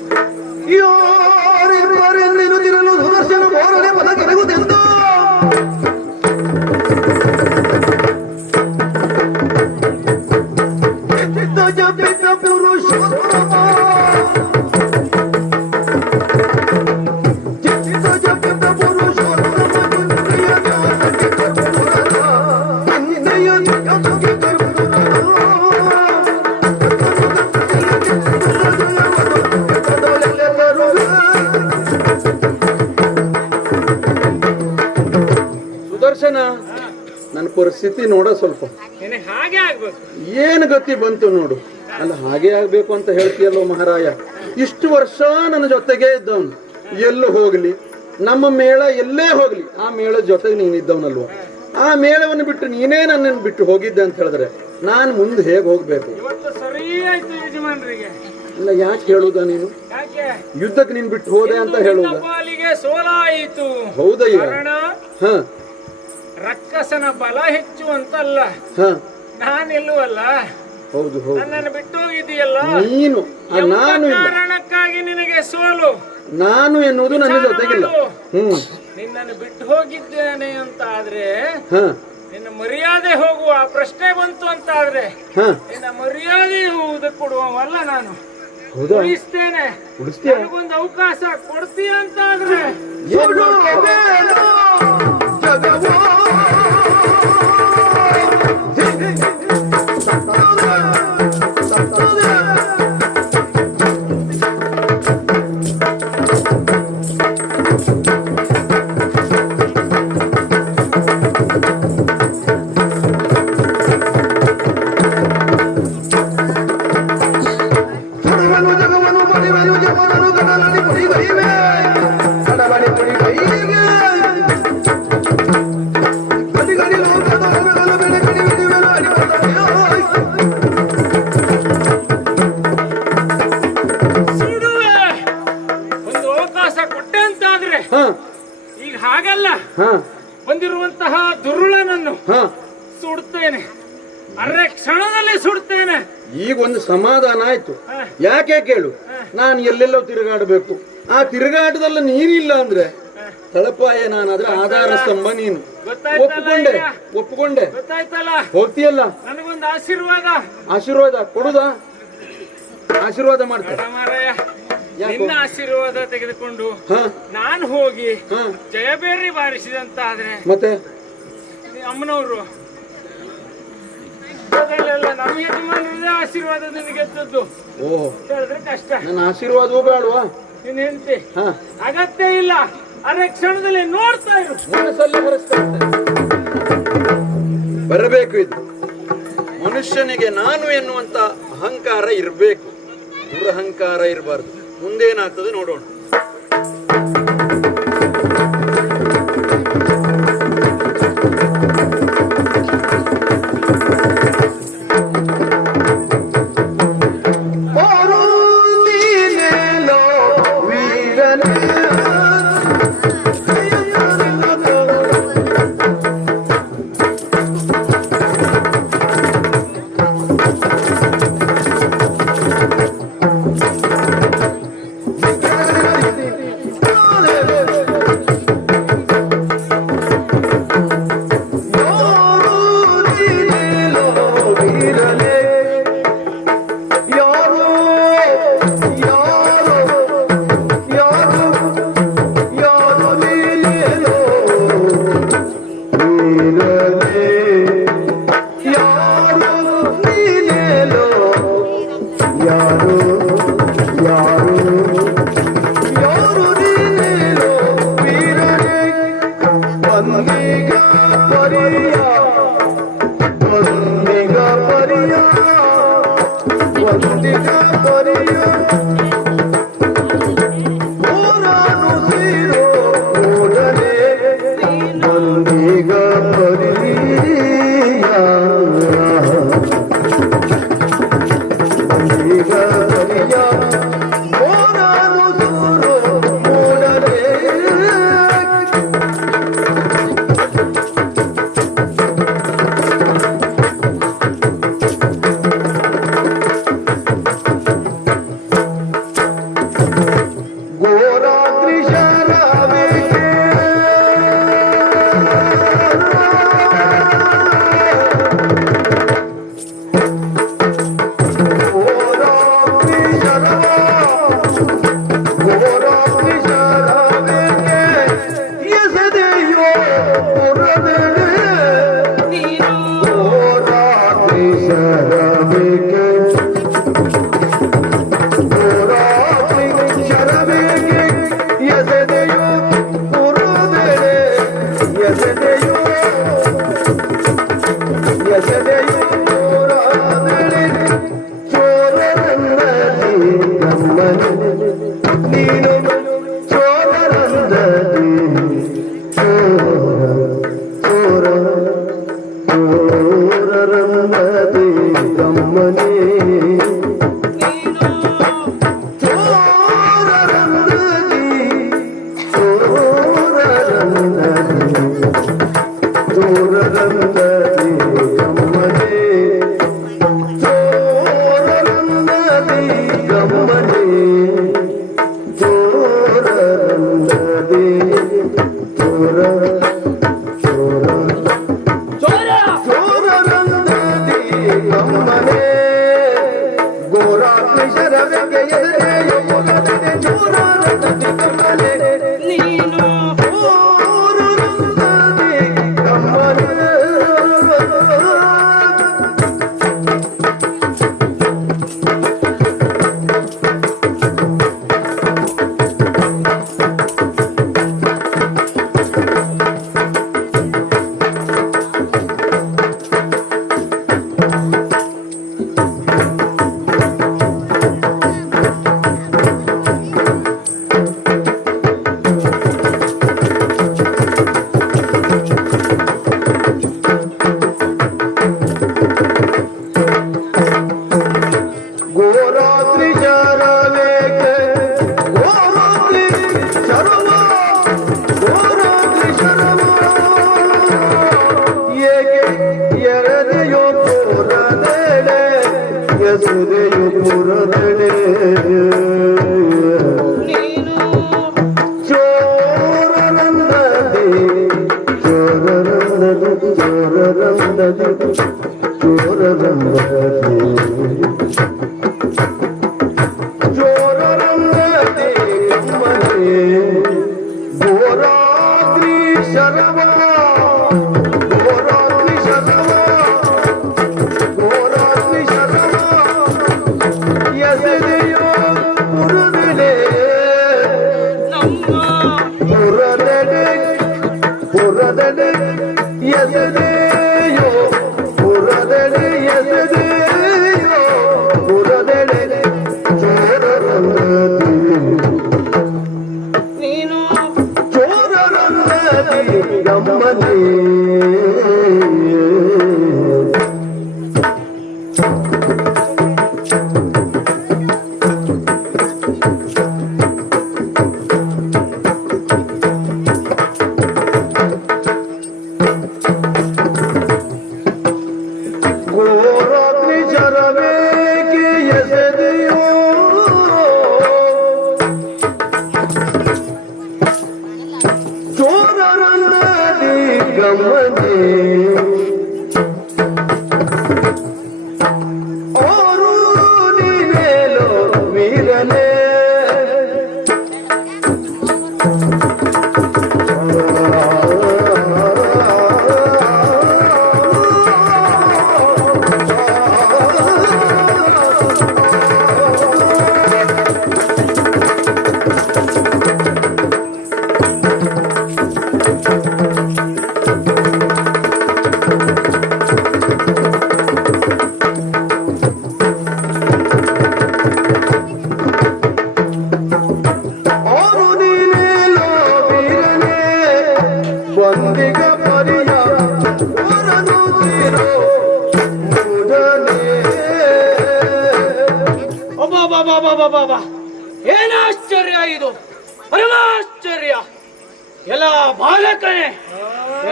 ಯಾರಿಬ್ಬರೆಂದಿರುತ್ತಿರಲು ಸುದರ್ಶನ ಬೋರನೆ ಬದಗಿರುವುದೆಂದು ಪುರುಷೋತ್ತಮ ಸುದರ್ಶನ, ನನ್ನ ಪರಿಸ್ಥಿತಿ ನೋಡ ಸ್ವಲ್ಪ. ನಿನಗೆ ಹಾಗೆ ಆಗ್ಬೇಕು. ಏನು ಗತಿ ಬಂತು ನೋಡು. ಅಲ್ಲ, ಹಾಗೆ ಆಗ್ಬೇಕು ಅಂತ ಹೇಳ್ತೀಯಲ್ಲೋ ಮಹಾರಾಯ. ಇಷ್ಟು ವರ್ಷ ನನ್ನ ಜೊತೆಗೆ ಇದ್ದವನು, ಎಲ್ಲೂ ಹೋಗ್ಲಿ, ನಮ್ಮ ಮೇಳ ಎಲ್ಲೇ ಹೋಗ್ಲಿ, ಆ ಮೇಳದ ಜೊತೆಗೆ ನೀನಿದ್ದವನಲ್ವ. ಆ ಮೇಳವನ್ನು ಬಿಟ್ಟು ನೀನೇ ನನ್ನನ್ನು ಬಿಟ್ಟು ಹೋಗಿದ್ದೆ ಅಂತ ಹೇಳಿದ್ರೆ ನಾನು ಮುಂದೆ ಹೇಗೆ ಹೋಗ್ಬೇಕು? ಇವತ್ತು ಸರಿ ಆಯ್ತು ಯಜಮಾನರಿಗೆ. ಇಲ್ಲ, ಯಾಕೆ ಹೇಳುದ ನೀನು? ಯಾಕೆ? ಯುದ್ಧಕ್ಕೆ ನೀನ್ ಬಿಟ್ಟು ಹೋದೆ ಅಂತ ಹೇಳುದ? ಪಾಲಿಗೆ ಸೋಲಾಯಿತು. ಹೌದಯ್ಯ. ಕಾರಣ ಹ ರಕ್ಕಸನ ಬಲ ಹೆಚ್ಚು ಅಂತಲ್ಲ, ಹ ನಾನೆಲ್ಲುವಲ್ಲ. ಹೌದು ಹೌದು. ನನ್ನನ್ನು ಬಿಟ್ಟು ಹೋಗಿದೆಯಲ್ಲ ನೀನು, ನಾನು ಇಲ್ಲ. ಕಾರಣಕ್ಕಾಗಿ ನಿನಗೆ ಸೋಲು. ನಾನು ಎನ್ನುವುದು ನನ್ನ ಜೊತೆಗಿಲ್ಲ. ನಿನ್ನನ್ನು ಬಿಟ್ಟು ಹೋಗಿದ್ದೇನೆ ಅಂತ ಆದ್ರೆ ಹ ನಿನ್ನ ಮರ್ಯಾದೆ ಹೋಗುವ ಪ್ರಶ್ನೆ ಬಂತು ಅಂತ ಆದ್ರೆ ಹ ನಿನ್ನ ಮರ್ಯಾದೆ ಹೋಗುವುದಕ್ಕೆ ಕೊಡುವವಲ್ಲ ನಾನು. ಹೌದಾ? ಉಳಿಸ್ತೇನೆ. ಉಳಿಸ್ತೀಯ? ನನಗೊಂದು ಅವಕಾಶ ಕೊಡ್ತೀಯ ಅಂತ ಆದ್ರೆ ಈಗ ಹಾಗಲ್ಲ. ಬಂದಿರುವಂತಹ ದುರುಳನನ್ನು ಸುಡ್ತೇನೆ, ಅರೆ ಕ್ಷಣದಲ್ಲಿ ಸುಡ್ತೇನೆ. ಈಗ ಒಂದು ಸಮಾಧಾನ ಆಯ್ತು. ಯಾಕೆ ಕೇಳು, ನಾನು ಎಲ್ಲೆಲ್ಲೋ ತಿರುಗಾಡಬೇಕು. ಆ ತಿರುಗಾಟದಲ್ಲಿ ನೀನಿಲ್ಲ ಅಂದ್ರೆ ತಳಪಾಯ ನಾನಾದ್ರೆ ಆಧಾರ ಸ್ತಂಭ ನೀನು. ಒಪ್ಪಿಕೊಂಡೆ ಒಪ್ಪಿಕೊಂಡೆ. ಗೊತ್ತಾಯ್ತಲ್ಲ? ಹೋಗ್ತೀಯಲ್ಲ? ನನಗೊಂದು ಆಶೀರ್ವಾದ. ಆಶೀರ್ವಾದ ಕೊಡುದಾ? ಆಶೀರ್ವಾದ ಮಾಡ್ತಾರೆ. ನಿನ್ನ ಆಶೀರ್ವಾದ ತೆಗೆದುಕೊಂಡು ನಾನು ಹೋಗಿ ಜಯಬೇರಿ ಬಾರಿಸಿದಂತ ಆದ್ರೆ ಮತ್ತೆ ಅಮ್ಮನವರು ನಮ್ಮ ಯಜಮಾನರದೇ ಆಶೀರ್ವಾದ ನಿನಗೆ ಎತ್ತದ್ದು ಹೇಳಿದ್ರೆ ಕಷ್ಟ. ನನ್ನ ಆಶೀರ್ವಾದವೂ ಬೇಡವಾ? ನಿನ್ನ ಹೆಂಡತಿ ಅಗತ್ಯ ಇಲ್ಲ. ಅರೆ ಕ್ಷಣದಲ್ಲಿ ನೋಡ್ತಾ ಇರು. ಮನಸ್ಸಲ್ಲಿ ಬರಬೇಕು. ಇದು ಮನುಷ್ಯನಿಗೆ ನಾನು ಎನ್ನುವಂತ ಅಹಂಕಾರ ಇರಬೇಕು, ದುರಹಂಕಾರ ಇರಬಾರ್ದು. ಮುಂದೇನಾಗ್ತದೆ ನೋಡೋಣ. ನೀನು ಚೋರರಂದದಿ ಚೋರರಂದದಿ ಗಮ್ಮನೆ ಏನಾಶ್ಚರ್ಯ ಇದು, ಪರಮಾಶ್ಚರ್ಯ. ಎಲ್ಲ ಬಾಲಕನೇ,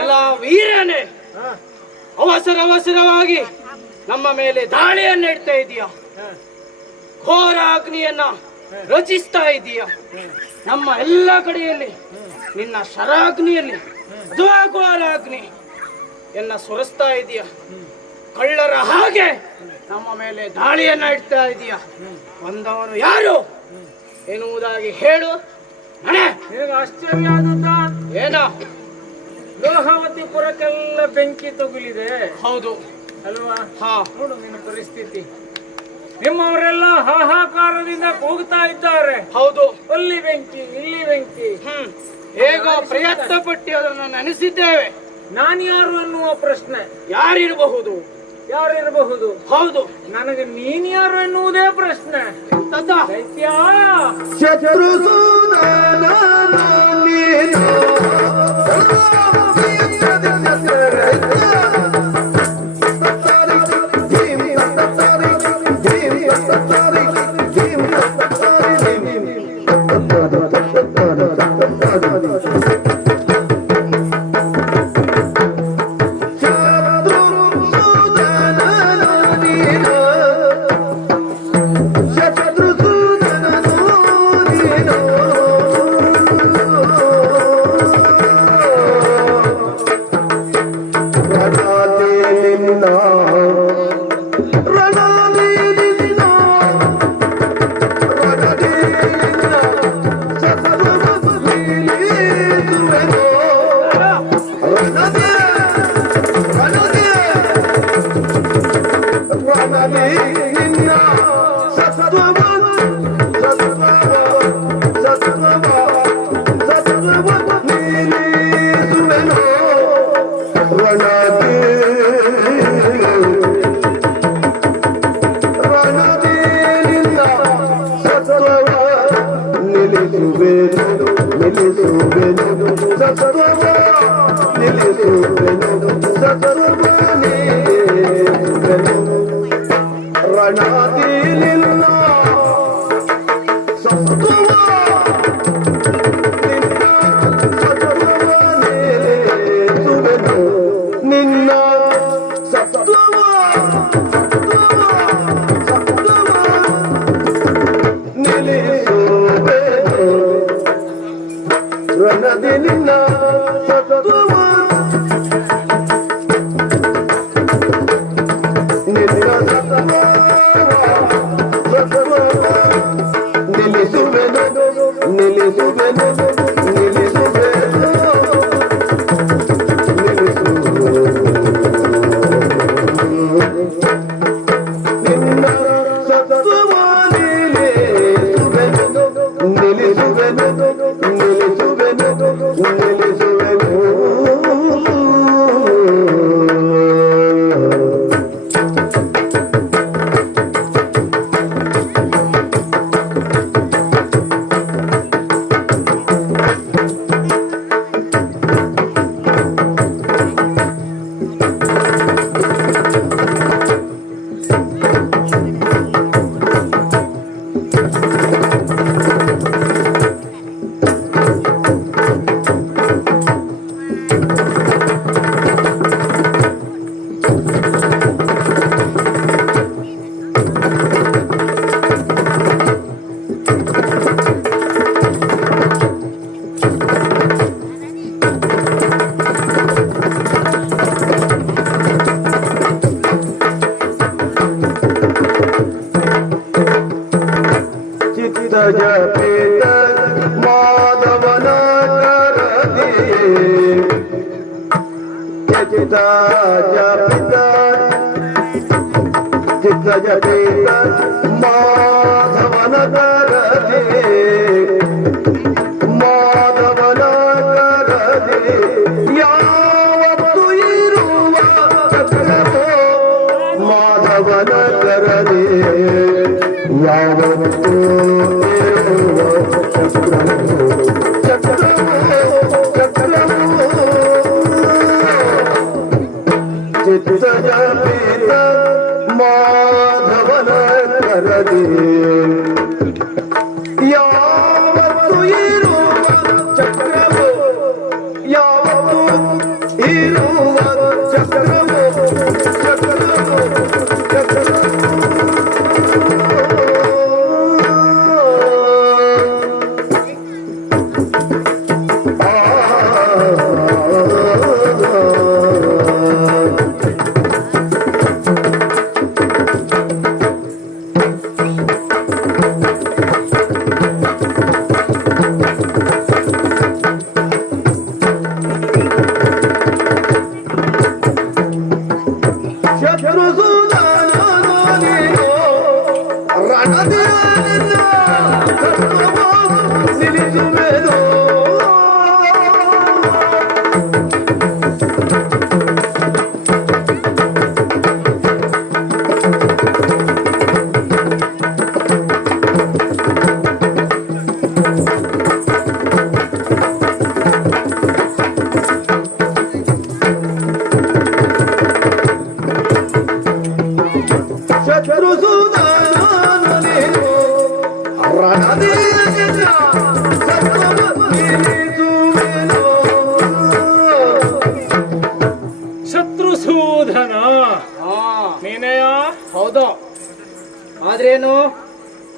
ಎಲ್ಲ ವೀರನೇ, ಅವಸರವಾಗಿ ನಮ್ಮ ಮೇಲೆ ದಾಳಿಯನ್ನ ಇಡ್ತಾ ಇದೀಯ. ಘೋರ ಅಗ್ನಿಯನ್ನ ರಚಿಸ್ತಾ ಇದೀಯ. ನಮ್ಮ ಎಲ್ಲ ಕಡೆಯಲ್ಲಿ ನಿನ್ನ ಶರಾಗ್ನಿಯಲ್ಲಿ ಅಥವಾ ಘೋರ ಅಗ್ನಿ ಎನ್ನ ಸುರಿಸ್ತಾ ಇದೀಯ. ಕಳ್ಳರ ಹಾಗೆ ನಮ್ಮ ಮೇಲೆ ದಾಳಿಯನ್ನ ಇಡ್ತಾ ಇದೀಯ. ಬಂದವನು ಯಾರು ಎನ್ನುವುದಾಗಿ ಹೇಳು. ಆಶ್ಚರ್ಯ ಆದದ್ದ ಏನ? ಲೋಹಾವತಿಪುರಕ್ಕೆಲ್ಲ ಬೆಂಕಿ ತಗುಲಿದೆ. ಹೌದು ಅಲ್ವಾ? ಹಾ, ನೋಡು ನಿನ್ನ ಪರಿಸ್ಥಿತಿ. ನಿಮ್ಮವರೆಲ್ಲ ಹಾಹಾಕಾರದಿಂದ ಕೂಗ್ತಾ ಇದ್ದಾರೆ. ಹೌದು, ಅಲ್ಲಿ ಬೆಂಕಿ, ಇಲ್ಲಿ ಬೆಂಕಿ. ಹೇಗೋ ಪ್ರಯತ್ನ ಪಟ್ಟು ಅದನ್ನು ನೆನೆಸಿದ್ದೇವೆ. ನಾನು ಯಾರು ಅನ್ನುವ ಪ್ರಶ್ನೆ. ಯಾರಿರಬಹುದು? ಯಾರಿರಬಹುದು? ಹೌದು. ನನಗೆ ನೀನ್ ಯಾರು ಎನ್ನುವುದೇ ಪ್ರಶ್ನೆ. ಎಂತದ್ದ? ದೈತ್ಯ, ಶತ್ರುಸೂದನ ನೀನು.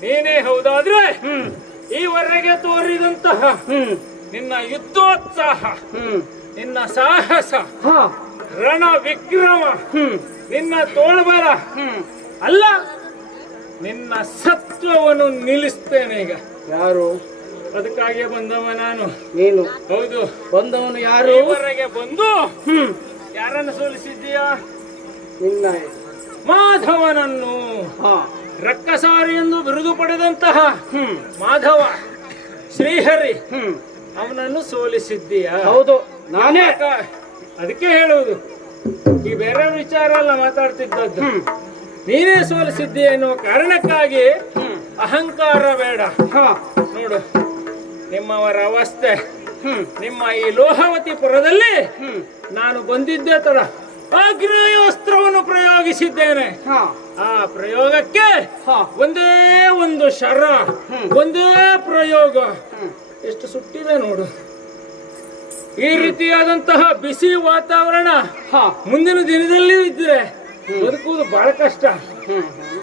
ನೀನೇ ಹೌದಾದ್ರೆ ಈವರೆಗೆ ತೋರಿದಂತಹ ನಿನ್ನ ಯುದ್ಧೋತ್ಸಾಹ, ನಿನ್ನ ಸಾಹಸ, ರಣ ವಿಕ್ರಮ, ನಿನ್ನ ತೋಳ್ಬಲ ಅಲ್ಲ, ನಿನ್ನ ಸತ್ವವನ್ನು ನಿಲ್ಲಿಸ್ತೇನೆ ಈಗ. ಯಾರು? ಅದಕ್ಕಾಗಿ ಬಂದವ ನಾನು. ನೀನು? ಹೌದು. ಬಂದವನು ಯಾರು? ಈವರೆಗೆ ಬಂದು ಯಾರನ್ನು ಸೋಲಿಸಿದ್ದೀಯಾ? ನಿನ್ನ ಮಾಧವನನ್ನು. ರಕ್ಕಸಾರಿ ಎಂದು ಬಿರುದು ಪಡೆದಂತಹ ಮಾಧವ ಶ್ರೀಹರಿ ಅವನನ್ನು ಸೋಲಿಸಿದ್ದೀಯಾ? ಹೌದು, ನಾನೇ. ಅದಕ್ಕೆ ಹೇಳುವುದು, ಈ ಬೇರೆ ವಿಚಾರ ಎಲ್ಲ ಮಾತಾಡ್ತಿದ್ದದ್ದು. ನೀನೇ ಸೋಲಿಸಿದ್ದೀಯ ಎನ್ನುವ ಕಾರಣಕ್ಕಾಗಿ ಅಹಂಕಾರ ಬೇಡ. ನೋಡು ನಿಮ್ಮವರ ಅವಸ್ಥೆ. ನಿಮ್ಮ ಈ ಲೋಹವತಿ ಪುರದಲ್ಲಿ ನಾನು ಬಂದಿದ್ದೇ ತರ ಆಗ್ನೇಯಾಸ್ತ್ರವನ್ನು ಪ್ರಯೋಗಿಸಿದ್ದೇನೆ. ಆ ಪ್ರಯೋಗಕ್ಕೆ ಒಂದೇ ಒಂದು ಶರ, ಒಂದೇ ಪ್ರಯೋಗ ಎಷ್ಟು ಸುಟ್ಟಿದೆ ನೋಡು. ಈ ರೀತಿಯಾದಂತಹ ಬಿಸಿ ವಾತಾವರಣ ಮುಂದಿನ ದಿನದಲ್ಲಿ ಇದ್ರೆ ಬದುಕುವುದು ಬಹಳ ಕಷ್ಟ.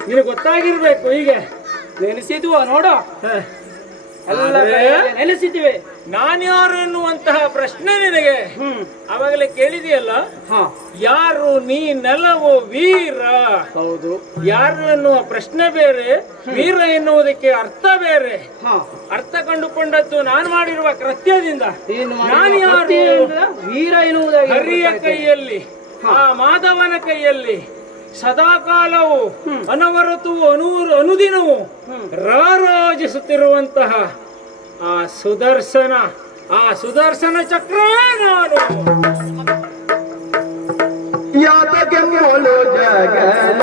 ನಿನಗೆ ಗೊತ್ತಾಗಿರ್ಬೇಕು. ಹೀಗೆ ನೆನೆಸಿದ್ವ ನೋಡು, ನೆನೆಸಿದ್ವಿ. ನಾನ್ಯಾರು ಎನ್ನುವಂತಹ ಪ್ರಶ್ನೆ ನಿನಗೆ ಅವಾಗಲೇ ಕೇಳಿದೆಯಲ್ಲ. ಯಾರು ನೀನೆಲ್ಲವೋ ವೀರ. ಹೌದು. ಯಾರು ಎನ್ನುವ ಪ್ರಶ್ನೆ ಬೇರೆ, ವೀರ ಎನ್ನುವುದಕ್ಕೆ ಅರ್ಥ ಬೇರೆ. ಅರ್ಥ ಕಂಡುಕೊಂಡದ್ದು ನಾನು ಮಾಡಿರುವ ಕೃತ್ಯದಿಂದ. ನಾನು ಯಾರು? ವೀರ ಎನ್ನುವುದಾಗಿ ಹರಿಯ ಕೈಯಲ್ಲಿ, ಆ ಮಾಧವನ ಕೈಯಲ್ಲಿ ಸದಾಕಾಲವು ಅನವರತವು ಅನುದಿನವು ರಾರಾಜಿಸುತ್ತಿರುವಂತಹ ಆ ಸುದರ್ಶನ ಚಕ್ರವೇ ನಾನು. ಯಾತಕ್ಕೆ ಮೊಳು ಜಗಲ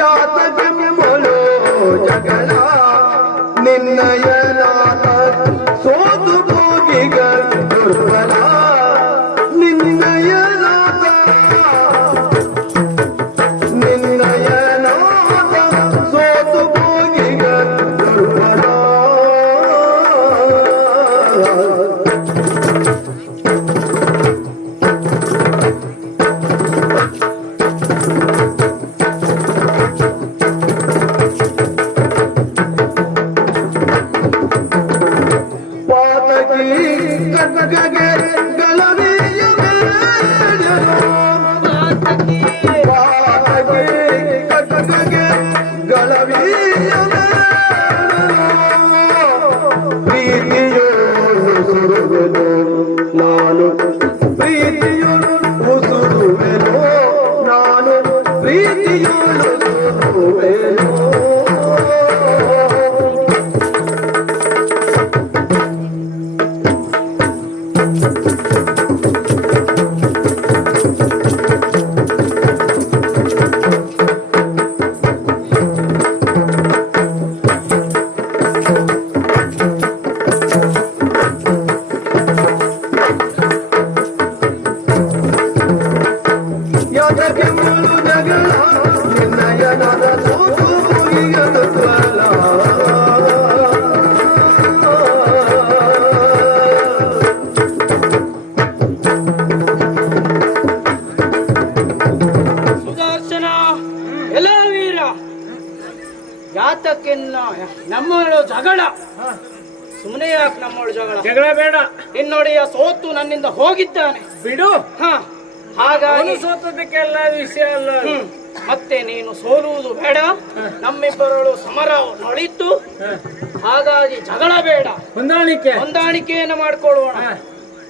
ಯಾತಕ್ಕೆ ಮೊಳು ಜಗಲ ನಿನ್ನಯ ಸೋತು ಹೋಗಿಗ ದುರ್ಬಲ ನಿನ್ನಯ ಸೋತು ಹೋಗಿಗ ದುರ್ಬಲ. ನಾನು ಪ್ರೀತಿಯೊಳು ಉಸುರುವೆನೋ, ನಾನು ಪ್ರೀತಿಯೊಳು ಉಸುರುವೆನೋ. ನಮ್ಮಳು ಜಗಳ ಸುಮ್ಮನೆ ಯಾಕೆ? ನಮ್ಮಳು ಜಗಳ ಬೇಡ. ನಿನ್ನೊಡೆಯ ಸೋತು ನನ್ನಿಂದ ಹೋಗಿದ್ದಾನೆ, ಬಿಡು. ಹಾಗಾಗಿ ಸೋತದಕ್ಕೆಲ್ಲ ವಿಷಯ ಅಲ್ಲ. ಮತ್ತೆ ನೀನು ಸೋಲುವುದು ಬೇಡ. ನಮ್ಮಿಬ್ಬರಳು ಸಮರ ನೊಳಿತು, ಹಾಗಾಗಿ ಜಗಳ ಬೇಡ, ಹೊಂದಾಣಿಕೆಯನ್ನು ಮಾಡಿಕೊಳ್ಳೋಣ.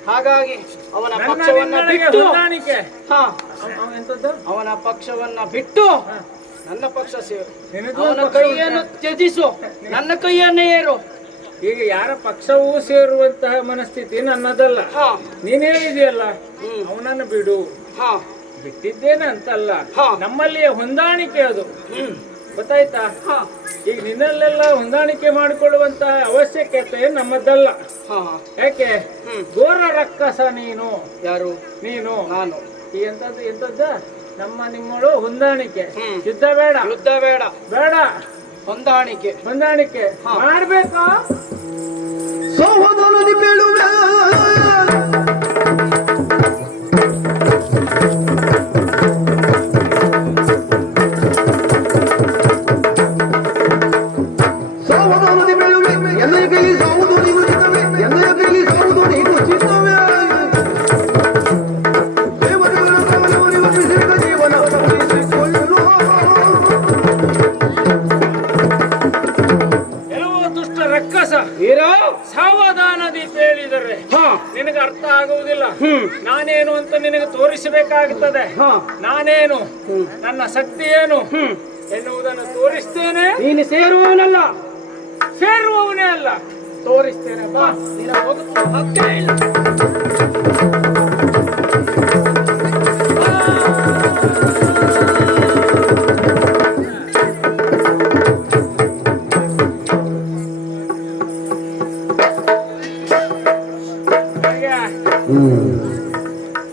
ಹಾಗಾಗಿ ಅವನ ಪಕ್ಷವನ್ನ ಬಿಟ್ಟು ಅವನ ಪಕ್ಷವನ್ನ ಬಿಟ್ಟು ನನ್ನ ಪಕ್ಷ ಸೇರು. ಅವನ ಕೈಯನ್ನು ತ್ಯಜಿಸು, ನನ್ನ ಕೈಯನ್ನೇ ಏರು. ಈಗ ಯಾರ ಪಕ್ಷವೂ ಸೇರುವಂತಹ ಮನಸ್ಥಿತಿ ನನ್ನದಲ್ಲ. ನೀನ್ ಹೇಳಿದೆಯಲ್ಲ, ಅವನನ್ನು ಬಿಡು. ಬಿಟ್ಟಿದ್ದೇನೆ ಅಂತಲ್ಲ, ನಮ್ಮಲ್ಲಿಯ ಹೊಂದಾಣಿಕೆ ಅದು. ಗೊತ್ತಾಯ್ತಾ? ಈಗ ನಿನ್ನಲ್ಲೆಲ್ಲ ಹೊಂದಾಣಿಕೆ ಮಾಡಿಕೊಳ್ಳುವಂತಹ ಅವಶ್ಯಕತೆ ನಮ್ಮದಲ್ಲ. ಯಾಕೆ? ಘೋರ ರಕ್ಕಸ ನೀನು. ಯಾರು? ನೀನು. ನಾನು. ಈ ಎಂತದ್ದ ನಿಮ್ಮಳು ಹೊಂದಾಣಿಕೆ. ಯುದ್ಧ ಬೇಡ, ಯುದ್ಧ ಬೇಡ, ಬೇಡ, ಹೊಂದಾಣಿಕೆ ಮಾಡ್ಬೇಕಾ? ಸಹೋದರನಿ ಬೀಳುವೆ ನಾನೇನು ಅಂತ ನಿನಗೆ ತೋರಿಸಬೇಕಾಗುತ್ತದೆ. ನಾನೇನು, ನನ್ನ ಶಕ್ತಿ ಏನು ಎನ್ನುವುದನ್ನು ತೋರಿಸ್ತೇನೆ. ನೀನು ಸೇರುವವನಲ್ಲ, ಸೇರುವವನೇ ಅಲ್ಲ, ತೋರಿಸ್ತೇನೆ. ಬಾ, ನಿನ್ನ ಹೋಗುತ್ತ ಹಕ್ಕೇ ಇಲ್ಲ.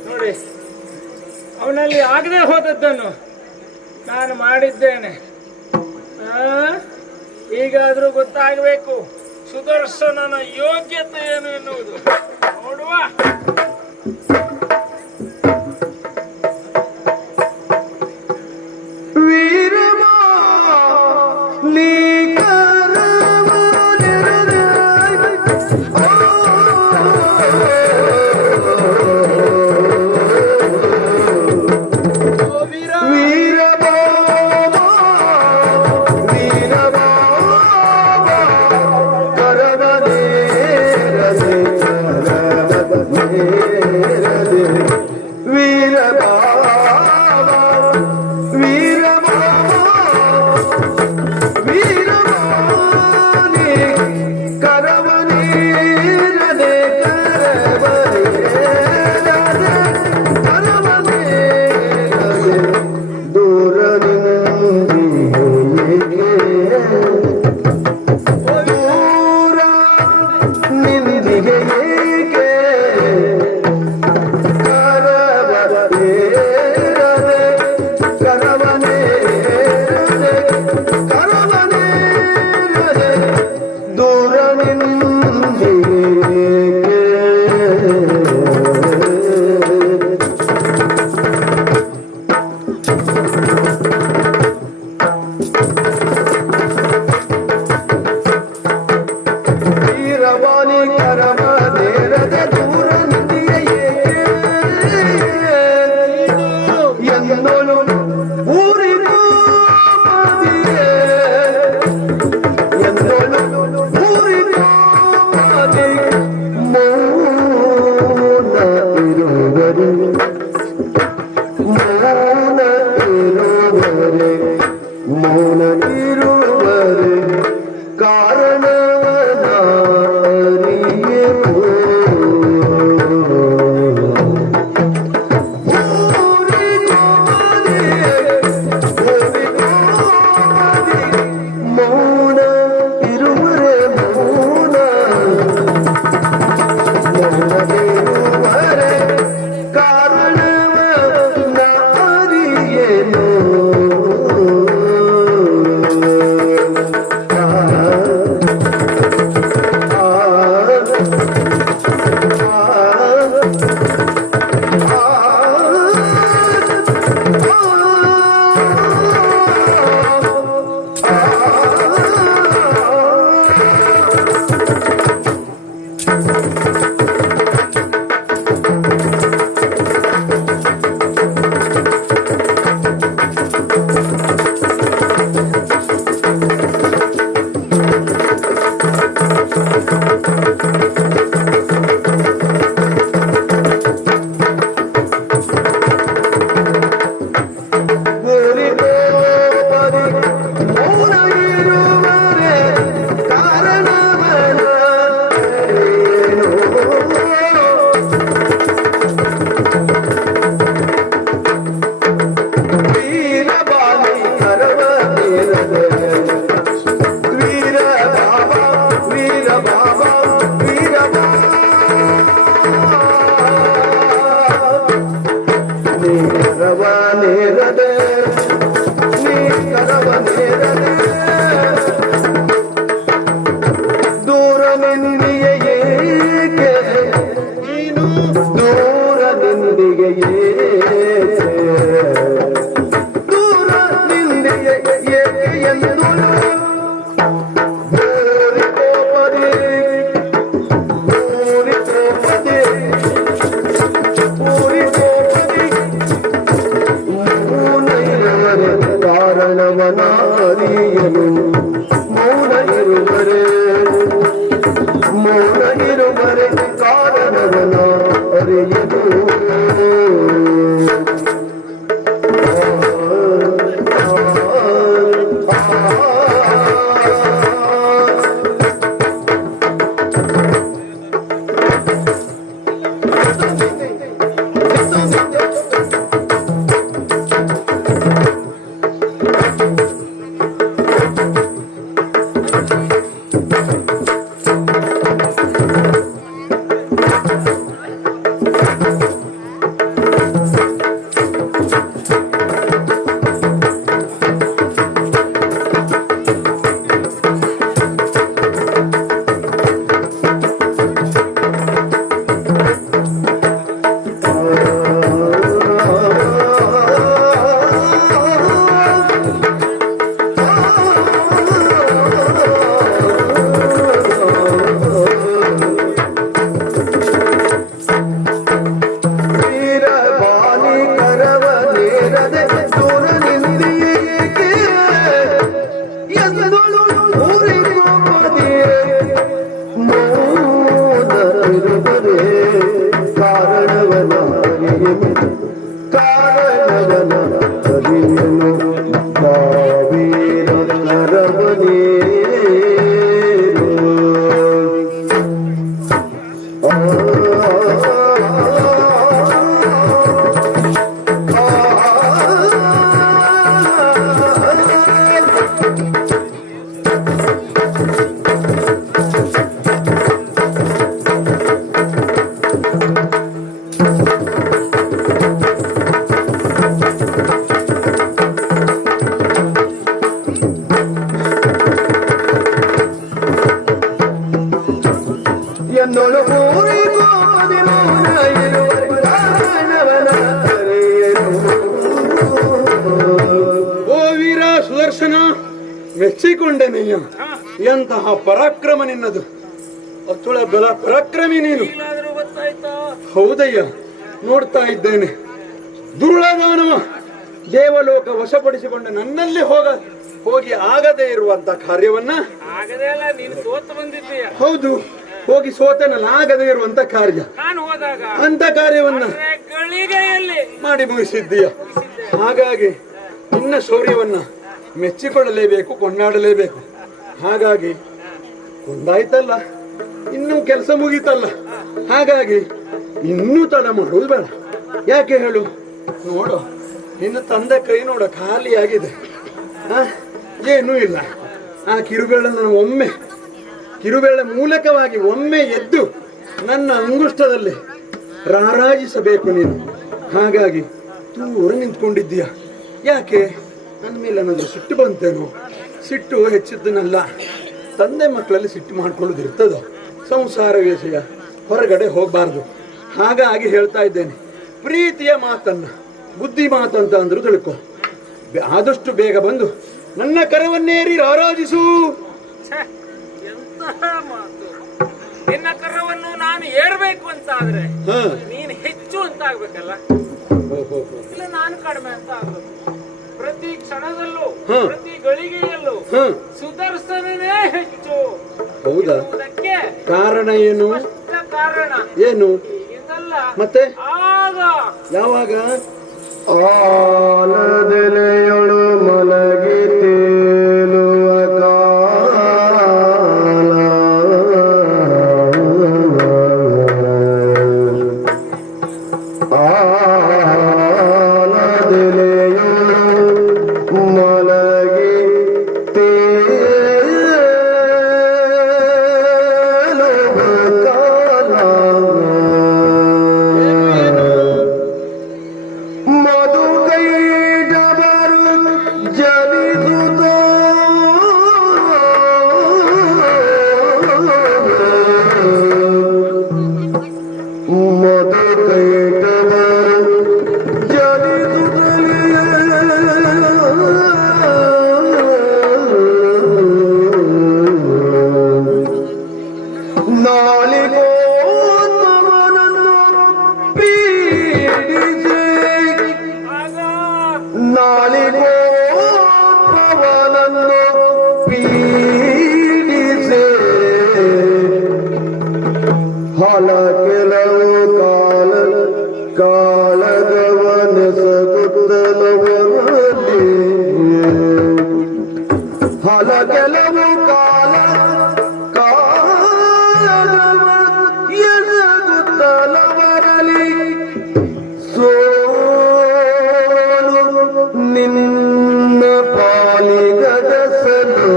ನೋಡಿ, ಅವನಲ್ಲಿ ಆಗದೆ ಹೋದದ್ದನ್ನು ನಾನು ಮಾಡಿದ್ದೇನೆ. ಈಗಾದ್ರೂ ಗೊತ್ತಾಗಬೇಕು ಸುದರ್ಶನನ ಯೋಗ್ಯತೆ ಏನು ಎನ್ನುವುದು. ನೋಡುವ. ಮೌನ ಇರುವರೆ ಕಾರಣವನ ಅರಿಯನು. ನಡೆಯುವುದು ಮೆಚ್ಚಿಕೊಂಡೆನಯ್ಯ. ಎಂತಹ ಪರಾಕ್ರಮ ನಿನ್ನದು, ಅತುಳ ಬಲ ಪರಾಕ್ರಮಿ ನೀನು. ಹೌದಯ್ಯ, ನೋಡ್ತಾ ಇದ್ದೇನೆ. ದುರ್ಳದಾನವ ದೇವಲೋಕ ವಶಪಡಿಸಿಕೊಂಡ ನನ್ನಲ್ಲಿ ಹೋಗಿ ಆಗದೇ ಇರುವಂತ ಕಾರ್ಯವನ್ನ ಹೌದು, ಹೋಗಿ ಸೋತನಲ್ಲ, ಆಗದೇ ಇರುವಂತ ಕಾರ್ಯ, ಅಂತ ಕಾರ್ಯವನ್ನ ಮಾಡಿ ಮುಗಿಸಿದ್ದೀಯ. ಹಾಗಾಗಿ ನಿನ್ನ ಶೌರ್ಯವನ್ನ ಮೆಚ್ಚಿಕೊಳ್ಳಲೇಬೇಕು, ಕೊಂಡಾಡಲೇಬೇಕು. ಹಾಗಾಗಿ ಕೊಂಡಾಯ್ತಲ್ಲ, ಇನ್ನೂ ಕೆಲಸ ಮುಗೀತಲ್ಲ. ಹಾಗಾಗಿ ಇನ್ನೂ ತಡ ಮಾಡುವುದು ಬೇಡ. ಯಾಕೆ ಹೇಳು? ನೋಡು, ನಿನ್ನ ತಂದೆ ಕೈ ನೋಡ ಖಾಲಿಯಾಗಿದೆ, ಏನೂ ಇಲ್ಲ. ಆ ಕಿರುಬೆರಳ ಮೂಲಕವಾಗಿ ಒಮ್ಮೆ ಎದ್ದು ನನ್ನ ಅಂಗುಷ್ಟದಲ್ಲಿ ರಾರಾಜಿಸಬೇಕು ನೀನು. ಹಾಗಾಗಿ ದೂರ ನಿಂತ್ಕೊಂಡಿದ್ದೀಯ. ಯಾಕೆ? ನನ್ನ ಮೇಲೆ ಏನಾದರೂ ಸಿಟ್ಟು ಬಂತೇನೋ? ಸಿಟ್ಟು ಹೆಚ್ಚಿದ್ದನಲ್ಲ, ತಂದೆ ಮಕ್ಕಳಲ್ಲಿ ಸಿಟ್ಟು ಮಾಡ್ಕೊಳ್ಳೋದಿರ್ತದೋ. ಸಂಸಾರ ವಿಷಯ ಹೊರಗಡೆ ಹೋಗಬಾರ್ದು. ಹಾಗಾಗಿ ಹೇಳ್ತಾ ಇದ್ದೇನೆ, ಪ್ರೀತಿಯ ಮಾತನ್ನ ಬುದ್ಧಿ ಮಾತಂತ ಅಂದ್ರು ತಿಳ್ಕೊ. ಆದಷ್ಟು ಬೇಗ ಬಂದು ನನ್ನ ಕರವನ್ನೇರಿ ರಾರಾಜಿಸು. ನಿನ್ನ ಕರವನ್ನು ನಾನು ಏರ್ಬೇಕು ಅಂತ ಆದ್ರೆ ನೀನು ಹೆಚ್ಚು ಅಂತ ಆಗ್ಬೇಕಲ್ಲ, ಇಲ್ಲ ನಾನು ಕಡಿಮೆ ಅಂತ ಆಗ್ಬೇಕು. ಪ್ರತಿ ಕ್ಷಣದಲ್ಲೂ ಪ್ರತಿ ಗಳಿಗೆಯಲ್ಲೂ ಸುದರ್ಶನನೇ ಹೆಚ್ಚು. ಹೌದಾ? ಕಾರಣ ಏನು? ಕಾರಣ ಏನು? ಮತ್ತೆ ಆಗ ಯಾವಾಗ? ಆಲದೆಲೆಯೊಳು ಮಲಗಿ ತೇಲುವ ಕಾಲ, ಆಲದೆಲೆಯೊಳು ಮಲಗಿ ತೇಲುವ ಕಾಲ, ಮಧುಕೈ ಜಬರು ಜನಿಸುತ್ತ ಮಧುಕೈ ಜಬರು ಜನಿಸುತ್ತಲೇ ನಾಲಿಗೋತ್ಮವನನ್ನು ಪೀಡಿಸಿ, ನಾಲಿಗೋತ್ಮವನನ್ನು ಪೀಡಿಸಿ ಹಲ ಕೆಲವು ಕಾಲ ಎಸಗುತ್ತಲವರಲ್ಲಿ ಹಲ ಕೆಲವು ಕಾಲ ಕಾಲವ ಎಸಗುತ್ತಲವರಲ್ಲಿ ಸೋಲು ನಿನ್ನ ಪಾಲಿಗದಸಲು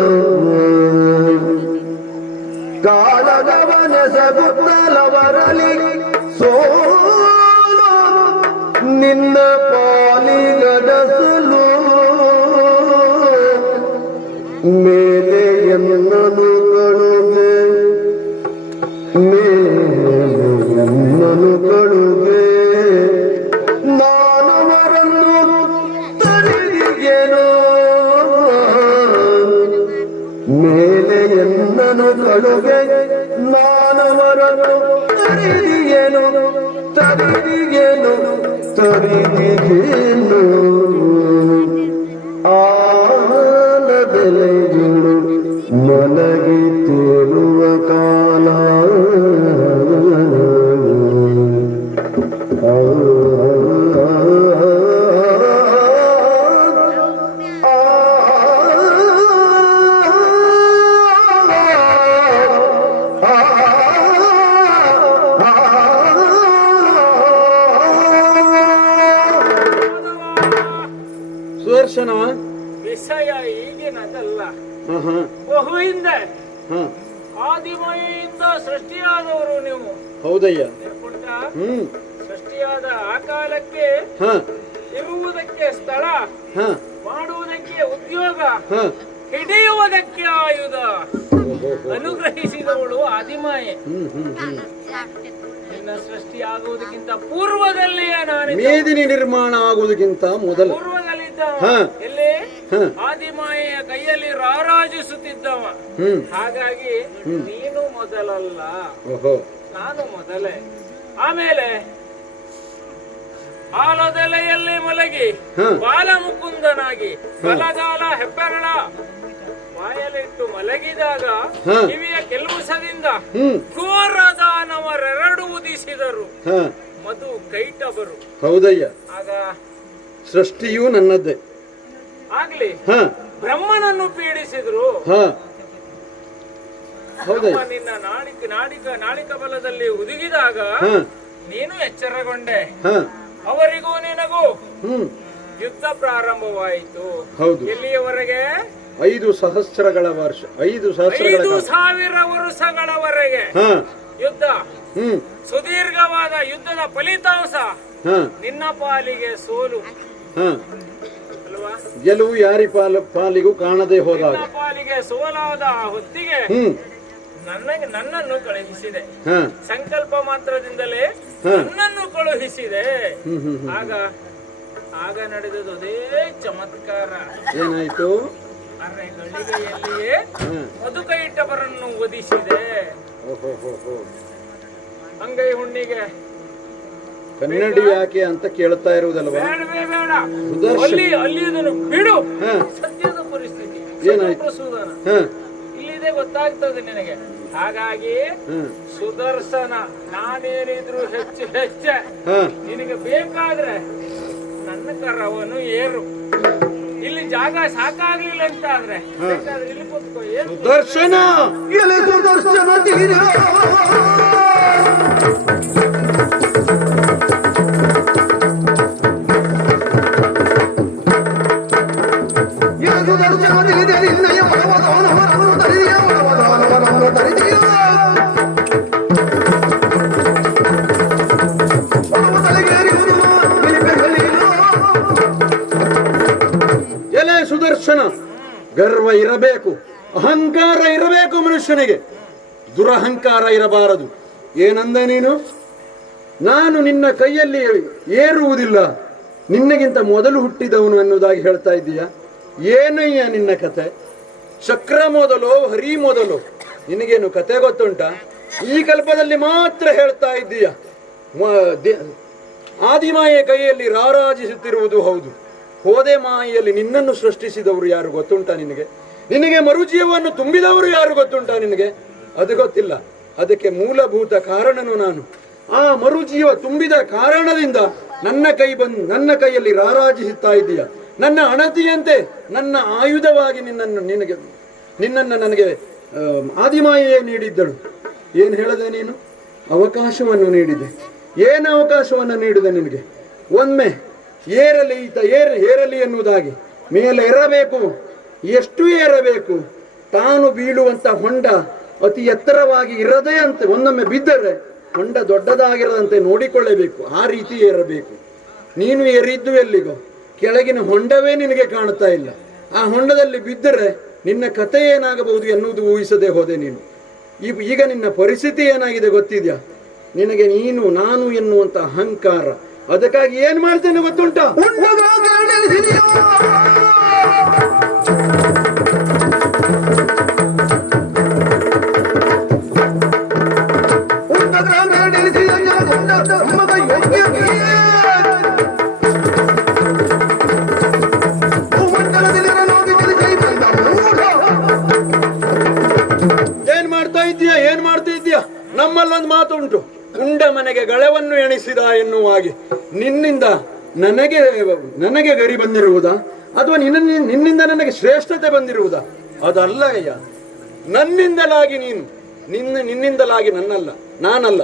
ಕಾಲಗವನೆಸಗುತ್ತಲವರಲ್ಲಿ ಸೋಲು ನಿನ್ನ ಪಾಲಿಗದಸಲು ಮೇಲೆ ಎನ್ನನು ಕಳುಗೆ ಮೇಲೆ ಎನ್ನನು ಕಳುಗೆ ನಾನವರನ್ನು ತರಿಗೆನೋ ಮೇಲೆ ಎನ್ನನು ಕಳುಗೆ ನಾನವರನ್ನು ತರಿಗೆನು ತರಿಗೆನು ತರಿಗೆನು ಆನದೆಲೆಗಳು ನನಗೆ ತೇಲುವ ಕಾಲ ಸುದರ್ಶನ ವಿಷಯ ಈಗಿನದಲ್ಲ, ಬಹು ಹಿಂದೆ ಆದಿಮಯಿಂದ ಸೃಷ್ಟಿಯಾದವರು ನೀವು. ಹೌದಯ್ಯ. ನಿರ್ಪುಂಡ ಸೃಷ್ಟಿಯಾದ ಆ ಕಾಲಕ್ಕೆ ಇರುವುದಕ್ಕೆ ಸ್ಥಳ, ಮಾಡುವುದಕ್ಕೆ ಉದ್ಯೋಗ, ಹಿಡಿಯುವುದಕ್ಕೆ ಆಯುಧ ಅನುಗ್ರಹಿಸಿದವಳು ಆದಿಮಾಯೆ. ನಿನ್ನ ಸೃಷ್ಟಿ ಆಗುವುದಕ್ಕಿಂತ ಪೂರ್ವದಲ್ಲಿಯೇ ನಾನು ಮೇದಿನಿ ನಿರ್ಮಾಣ ಆಗುವುದಕ್ಕಿಂತ ಮೊದಲು ಪೂರ್ವದಲ್ಲಿದ್ದ ಎಲ್ಲಿ ಆದಿಮಾಯೆಯ ಕೈಯಲ್ಲಿ ರಾರಾಜಿಸುತ್ತಿದ್ದವ. ಹಾಗಾಗಿ ನೀನು ಮೊದಲಲ್ಲ, ನಾನು ಮೊದಲೇ. ಆಮೇಲೆ ಆಲದೆಲೆಯಲ್ಲಿ ಮಲಗಿ ಬಾಲಮುಕುಂದನಾಗಿ ಬಲಗಾಲ ಹೆಬ್ಬೆರಳ ಬಾಯಲಿಟ್ಟು ಮಲಗಿದಾಗ ಕಿವಿಯ ಕೆಲಸದಿಂದ ಘೋರದಾನವರೆರಡು ಉದಿಸಿದರು, ಮಧು ಕೈಟಬರು. ಹೌದಯ್ಯ. ಆಗ ಸೃಷ್ಟಿಯೂ ನನ್ನದ್ದೇ ಆಗ್ಲಿ ಬ್ರಹ್ಮನನ್ನು ಪೀಡಿಸಿದ್ರು. ನಿನ್ನ ನಾಡಿಕ ಬಲದಲ್ಲಿ ಉದುಗಿದಾಗ ನೀನು ಎಚ್ಚರಗೊಂಡೆ. ಅವರಿಗೂ ನಿನಗೂ ಯುದ್ಧ ಪ್ರಾರಂಭವಾಯಿತು. ಎಲ್ಲಿಯವರೆಗೆ? 5,000 ವರ್ಷ, 5,000 ವರ್ಷಗಳವರೆಗೆ ಯುದ್ಧ. ಸುದೀರ್ಘವಾದ ಯುದ್ಧದ ಫಲಿತಾಂಶ ನಿನ್ನ ಪಾಲಿಗೆ ಸೋಲು ಅಲ್ವಾ? ಗೆಲುವು ಯಾರಿ ಪಾಲಿಗೂ ಕಾಣದೆ ಹೋದಾಗ ನಿನ್ನ ಪಾಲಿಗೆ ಸೋಲಾದ ಹೊತ್ತಿಗೆ ನನ್ನನ್ನು ಕಳುಹಿಸಿದೆ. ಸಂಕಲ್ಪ ಮಾತ್ರದಿಂದಲೇ ನನ್ನನ್ನು ಕಳುಹಿಸಿದೆ. ಆಗ ನಡೆದದು ಅದೇ ಚಮತ್ಕಾರ. ಏನಾಯ್ತು? ಅರೆಗಳಿಗೆಯಲ್ಲಿಯೇ ಮಧುಕೈಟಬರನ್ನು ವಧಿಸಿದೆ. ಅಂಗೈ ಹುಣ್ಣಿಗೆ ಕನ್ನಡಿ ಯಾಕೆ ಅಂತ ಕೇಳ್ತಾ ಇರುವುದಲ್ವಾ? ಬೇಡವೇ ಬೇಡ, ಅಲ್ಲಿ ಇದನ್ನು ಬಿಡು. ಸದ್ಯದ ಪರಿಸ್ಥಿತಿ ಪ್ರಸೂದನ ಇಲ್ಲಿದೆ, ಗೊತ್ತಾಗ್ತದೆ ನಿನಗೆ. ಹಾಗಾಗಿ ಸುದರ್ಶನ, ನಾನೇನಿದ್ರು ಹೆಚ್ಚು ಹೆಚ್ಚೆ. ನಿನಗೆ ಬೇಕಾದ್ರೆ ನನ್ನ ಕರವನ್ನು ಏರು. ಇಲ್ಲಿ ಜಾಗ ಸಾಕಾಗ್ಲಿಲ್ಲ ಅಂತ ಆದ್ರೆ ಇಲ್ಲಿ ಕೂತ್ಕೋ. ಏನು ಸುದರ್ಶನ? ಸುದರ್ಶನ ತೀರ ಎಲೆ ಸುದರ್ಶನ, ಗರ್ವ ಇರಬೇಕು, ಅಹಂಕಾರ ಇರಬೇಕು ಮನುಷ್ಯನಿಗೆ, ದುರಹಂಕಾರ ಇರಬಾರದು. ಏನಂದ ನೀನು? ನಾನು ನಿನ್ನ ಕೈಯಲ್ಲಿ ಏರುವುದಿಲ್ಲ, ನಿನ್ನಗಿಂತ ಮೊದಲು ಹುಟ್ಟಿದವನು ಅನ್ನೋದಾಗಿ ಹೇಳ್ತಾ ಇದ್ದೀಯ. ಏನಯ್ಯ ನಿನ್ನ ಕತೆ? ಚಕ್ರ ಮೊದಲು, ಹರಿ ಮೊದಲು? ನಿನಗೇನು ಕತೆ ಗೊತ್ತುಂಟ? ಈ ಕಲ್ಪದಲ್ಲಿ ಮಾತ್ರ ಹೇಳ್ತಾ ಇದ್ದೀಯ. ಆದಿಮಾಯೆ ಕೈಯಲ್ಲಿ ರಾರಾಜಿಸುತ್ತಿರುವುದು ಹೌದು. ಹೋದೆ ಮಾಯೆಯಲ್ಲಿ ನಿನ್ನನ್ನು ಸೃಷ್ಟಿಸಿದವರು ಯಾರು ಗೊತ್ತುಂಟ ನಿನಗೆ? ನಿನಗೆ ಮರುಜೀವವನ್ನು ತುಂಬಿದವರು ಯಾರು ಗೊತ್ತುಂಟ ನಿನಗೆ? ಅದು ಗೊತ್ತಿಲ್ಲ. ಅದಕ್ಕೆ ಮೂಲಭೂತ ಕಾರಣನು ನಾನು. ಆ ಮರುಜೀವ ತುಂಬಿದ ಕಾರಣದಿಂದ ನನ್ನ ಕೈಯಲ್ಲಿ ರಾರಾಜಿಸುತ್ತಾ ಇದೆಯಾ? ನನ್ನ ಅಣತಿಯಂತೆ ನನ್ನ ಆಯುಧವಾಗಿ ನಿನ್ನನ್ನು ನನಗೆ ಆದಿಮಾಯೆಯೇ ನೀಡಿದ್ದಳು. ಏನು ಹೇಳದೆ ನೀನು? ಅವಕಾಶವನ್ನು ನೀಡಿದೆ. ಏನು ಅವಕಾಶವನ್ನು ನೀಡಿದೆ ನಿನಗೆ? ಒಮ್ಮೆ ಏರಲಿ ಎನ್ನುವುದಾಗಿ ಮೇಲೆ ಏರಬೇಕು. ಎಷ್ಟು ಏರಬೇಕು? ತಾನು ಬೀಳುವಂತ ಹೊಂಡ ಅತಿ ಎತ್ತರವಾಗಿ ಇರದೇ ಅಂತೆ ಒಂದೊಮ್ಮೆ ಬಿದ್ದರೆ ಹೊಂಡ ದೊಡ್ಡದಾಗಿರದಂತೆ ನೋಡಿಕೊಳ್ಳಬೇಕು. ಆ ರೀತಿ ಏರಬೇಕು. ನೀನು ಏರಿದ್ದು ಎಲ್ಲಿಗೋ? ಕೆಳಗಿನ ಹೊಂಡವೇ ನಿನಗೆ ಕಾಣುತ್ತಾ ಇಲ್ಲ. ಆ ಹೊಂಡದಲ್ಲಿ ಬಿದ್ದರೆ ನಿನ್ನ ಕಥೆ ಏನಾಗಬಹುದು ಎನ್ನುವುದು ಊಹಿಸದೆ ಹೋದೆ ನೀನು. ಈಗ ನಿನ್ನ ಪರಿಸ್ಥಿತಿ ಏನಾಗಿದೆ ಗೊತ್ತಿದ್ಯಾ? ನಿನಗೆ ನಾನು ಎನ್ನುವಂತ ಅಹಂಕಾರ. ಅದಕ್ಕಾಗಿ ಏನ್ ಮಾಡ್ತೇನೆ ಗೊತ್ತುಂಟಾ? ಏನ್ ಮಾಡ್ತಾ ಇದ್ದೀಯಾ? ನಮ್ಮಲ್ಲೊಂದು ಮಾತು ಉಂಟು, ಉಂಡ ಮನೆಗೆ ಗಳವನ್ನು ಎಣಿಸಿದ ಎನ್ನುವ ಹಾಗೆ. ನಿನ್ನಿಂದ ನನಗೆ ಗರಿ ಬಂದಿರುವುದಾ ಅಥವಾ ನಿನ್ನಿಂದ ನನಗೆ ಶ್ರೇಷ್ಠತೆ ಬಂದಿರುವುದಾ? ಅದಲ್ಲ ಅಯ್ಯ. ನನ್ನಿಂದಲಾಗಿ ನಿನ್ನಿಂದಲಾಗಿ ನಾನಲ್ಲ.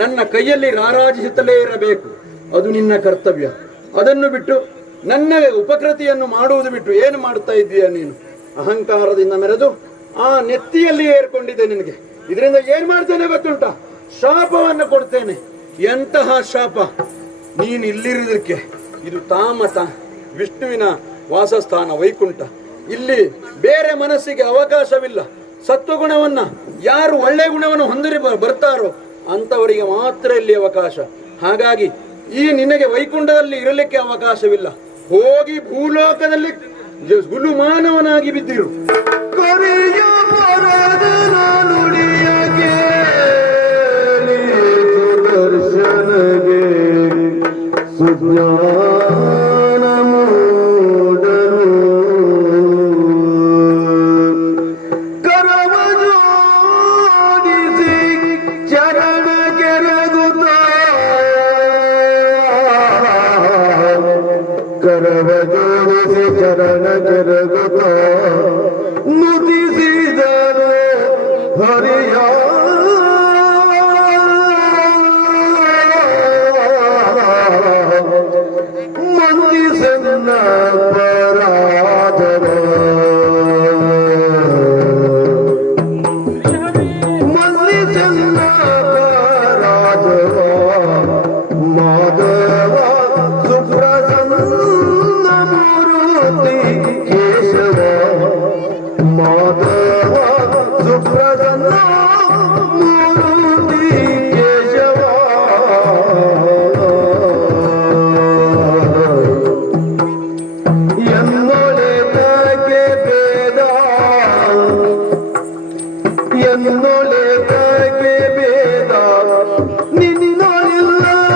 ನನ್ನ ಕೈಯಲ್ಲಿ ರಾರಾಜಿಸುತ್ತಲೇ ಇರಬೇಕು. ಅದು ನಿನ್ನ ಕರ್ತವ್ಯ. ಅದನ್ನು ಬಿಟ್ಟು ನನ್ನ ಉಪಕೃತಿಯನ್ನು ಮಾಡುವುದು ಬಿಟ್ಟು ಏನು ಮಾಡುತ್ತಾ ಇದ್ದೀಯ ನೀನು? ಅಹಂಕಾರದಿಂದ ಮೆರೆದು ಆ ನೆತ್ತಿಯಲ್ಲಿ ಏರ್ಕೊಂಡಿದ್ದೆ ನಿನಗೆ. ಇದರಿಂದ ಏನ್ ಮಾಡ್ತೇನೆ ಗೊತ್ತುಂಟ? ಶಾಪವನ್ನು ಕೊಡ್ತೇನೆ. ಎಂತಹ ಶಾಪ? ನೀನು ಇಲ್ಲಿರುವುದಕ್ಕೆ ಇದು ತಾಮತ, ವಿಷ್ಣುವಿನ ವಾಸಸ್ಥಾನ ವೈಕುಂಠ. ಇಲ್ಲಿ ಬೇರೆ ಮನಸ್ಸಿಗೆ ಅವಕಾಶವಿಲ್ಲ. ಸತ್ವಗುಣವನ್ನ ಯಾರು ಒಳ್ಳೆ ಗುಣವನ್ನು ಹೊಂದಿ ಬರ್ತಾರೋ ಅಂತವರಿಗೆ ಮಾತ್ರ ಇಲ್ಲಿ ಅವಕಾಶ. ಹಾಗಾಗಿ ನಿನಗೆ ವೈಕುಂಠದಲ್ಲಿ ಇರಲಿಕ್ಕೆ ಅವಕಾಶವಿಲ್ಲ. ಹೋಗಿ ಭೂಲೋಕದಲ್ಲಿ ಗುಲುಮಾನವನಾಗಿ ಬಿದ್ದಿರು. ಚರಣ ಕೆರಗುತ್ತ ನುಡಿಸಿದರು ಹರಿಯ ಮಂದಿಸನ್ನ ಪರಾಧರ ಮಂದಿಸನ್ನ ಪರಾಧರ ಮಾಧವ ಸುಪ್ರಸನ್ನ ಕೇಶವ ಮಾಧವ ಸುಪ್ರಸನ್ನ ಮೂರ್ತಿ ಕೇಶವ ಎನ್ನೊಳೆತಕ್ಕೆ ಭೇದ ಎನ್ನೊಳೆತಕ್ಕೆ ಭೇದ ನಿನ್ನೊಳಿಲ್ಲವಾದ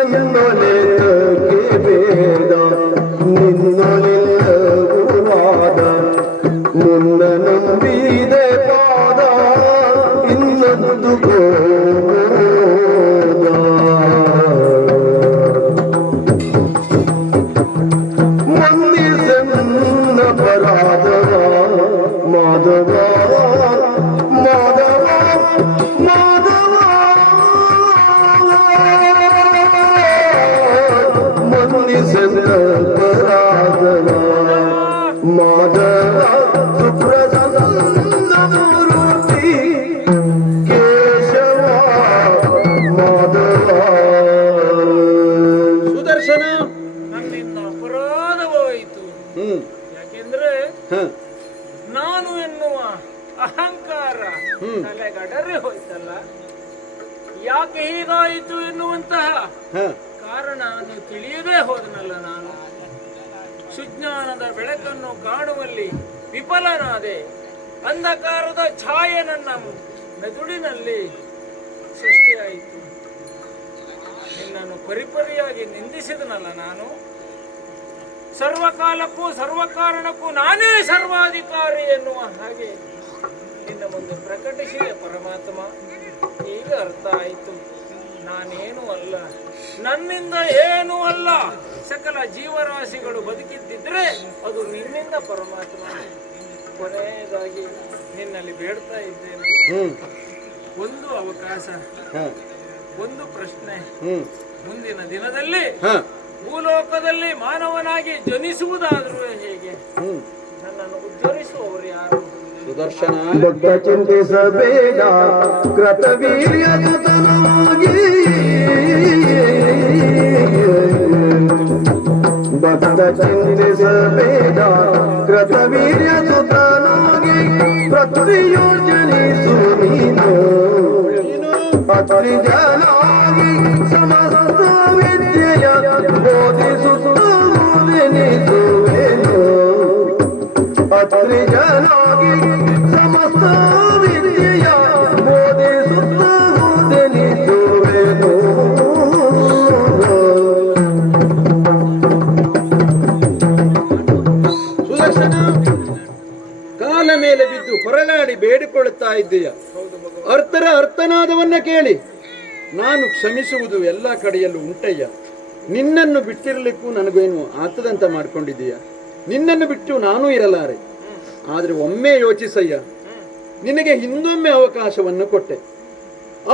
ಎನ್ನೊಳೆತಕ್ಕೆ ಭೇದ ನಿನ್ನೊಳಿಲ್ಲವಾದ ನಿನ್ನ ನಂಬಿದೆ ಪಾದ ಇನ್ನೊಂದು ಗೋದ ಮಂದಿಸನ್ನ ಪರಾಧವ ಮಾಧವ ಮಾಧವ ಮಾಧವ ಮಂದಿಸನ್ನ ಪರಾಧವ ಮಾಧವ ಸುಪ್ರಸನ್ನ ಮೂರ್ತಿ ಕೇಶವ ಮಾಧವ. ಸುದರ್ಶನ, ನನ್ನಿಂದ ಅಪರಾಧವಾಯಿತು. ಯಾಕೆಂದ್ರೆ ನಾನು ಎನ್ನುವ ಅಹಂಕಾರ ತಲೆಗಡರೆ ಹೋಯ್ತಲ್ಲ. ಯಾಕೆ ಹೀಗಾಯಿತು ಎನ್ನುವಂತಹ ಕಾರಣ ತಿಳಿಯದೇ ಹೋದನಲ್ಲ. ನಾನು ಸುಜ್ಞಾನದ ಬೆಳಕನ್ನು ಕಾಣುವಲ್ಲಿ ವಿಫಲನಾದೆ. ಅಂಧಕಾರದ ಛಾಯೆ ನನ್ನ ಮೆದುಳಿನಲ್ಲಿ ಸೃಷ್ಟಿಯಾಯಿತು. ನಿನ್ನನ್ನು ಪರಿಪರಿಯಾಗಿ ನಿಂದಿಸಿದನಲ್ಲ ನಾನು. ಸರ್ವಕಾಲಕ್ಕೂ ಸರ್ವಕಾರಣಕ್ಕೂ ನಾನೇ ಸರ್ವಾಧಿಕಾರಿ ಎನ್ನುವ ಹಾಗೆ ನಿನ್ನ ಮುಂದೆ ಪ್ರಕಟಿಸಿದೆ ಪರಮಾತ್ಮ. ಈ ಈಗ ಅರ್ಥ ಆಯಿತು. ನಾನೇನು ಅಲ್ಲ, ನನ್ನಿಂದ ಏನೂ ಅಲ್ಲ. ಸಕಲ ಜೀವರಾಶಿಗಳು ಬದುಕಿದ್ದಿದ್ರೆ ಅದು ನಿನ್ನಿಂದ ಪರಮಾತ್ಮ. ಕೊನೆಯದಾಗಿ ನಿನ್ನಲ್ಲಿ ಬೇಡ್ತಾ ಇದ್ದೇನೆ, ಒಂದು ಅವಕಾಶ, ಒಂದು ಪ್ರಶ್ನೆ. ಮುಂದಿನ ದಿನದಲ್ಲಿ ಭೂಲೋಕದಲ್ಲಿ ಮಾನವನಾಗಿ ಜನಿಸುವುದಾದ್ರೂ ಹೇಗೆ? ನನ್ನನ್ನು ಉದ್ಧರಿಸುವವರು ಯಾರು? ಸುದರ್ಶನ ಭಕ್ತ ಚಿಂತಿಸಬೇಡ ಕೃತವೀರ್ಯತನವಾಗಿ, ಭಕ್ತ ಚಿಂತಿಸಬೇಡ ಕೃತವೀರ್ಯತನವಾಗಿ, ಪ್ರತಿಯೋಜನಿಸು ನೀನು ಅತ್ರಿಜನಾಗಿ ಸಮಸ್ತ ವಿದ್ಯೆಯ ಬೋಧಿಸುತ್ತೇನಿಸುವೆನು, ಅತ್ರಿಜನಾಗಿ ಸಮಸ್ತ ವಿದ್ಯೆಯ ಬೋಧಿಸುತ್ತೇನಿಸುವೆನು. ಸುದರ್ಶನ, ಕಾಲ ಮೇಲೆ ಬಿದ್ದು ಹೊರಲಾಡಿ ಬೇಡಿಕೊಳ್ಳುತ್ತಾ ಇದ್ದೀಯ. ಅರ್ಥರ ಅರ್ಥನಾದವನ್ನ ಕೇಳಿ ನಾನು ಕ್ಷಮಿಸುವುದು ಎಲ್ಲ ಕಡೆಯಲ್ಲೂ ಉಂಟಯ್ಯ. ನಿನ್ನನ್ನು ಬಿಟ್ಟಿರಲಿಕ್ಕೂ ನನಗೇನು ಆತದಂತ ಮಾಡ್ಕೊಂಡಿದ್ದೀಯ. ನಿನ್ನನ್ನು ಬಿಟ್ಟು ನಾನೂ ಇರಲಾರೆ. ಆದರೆ ಒಮ್ಮೆ ಯೋಚಿಸಯ್ಯ, ನಿನಗೆ ಹಿಂದೊಮ್ಮೆ ಅವಕಾಶವನ್ನು ಕೊಟ್ಟೆ.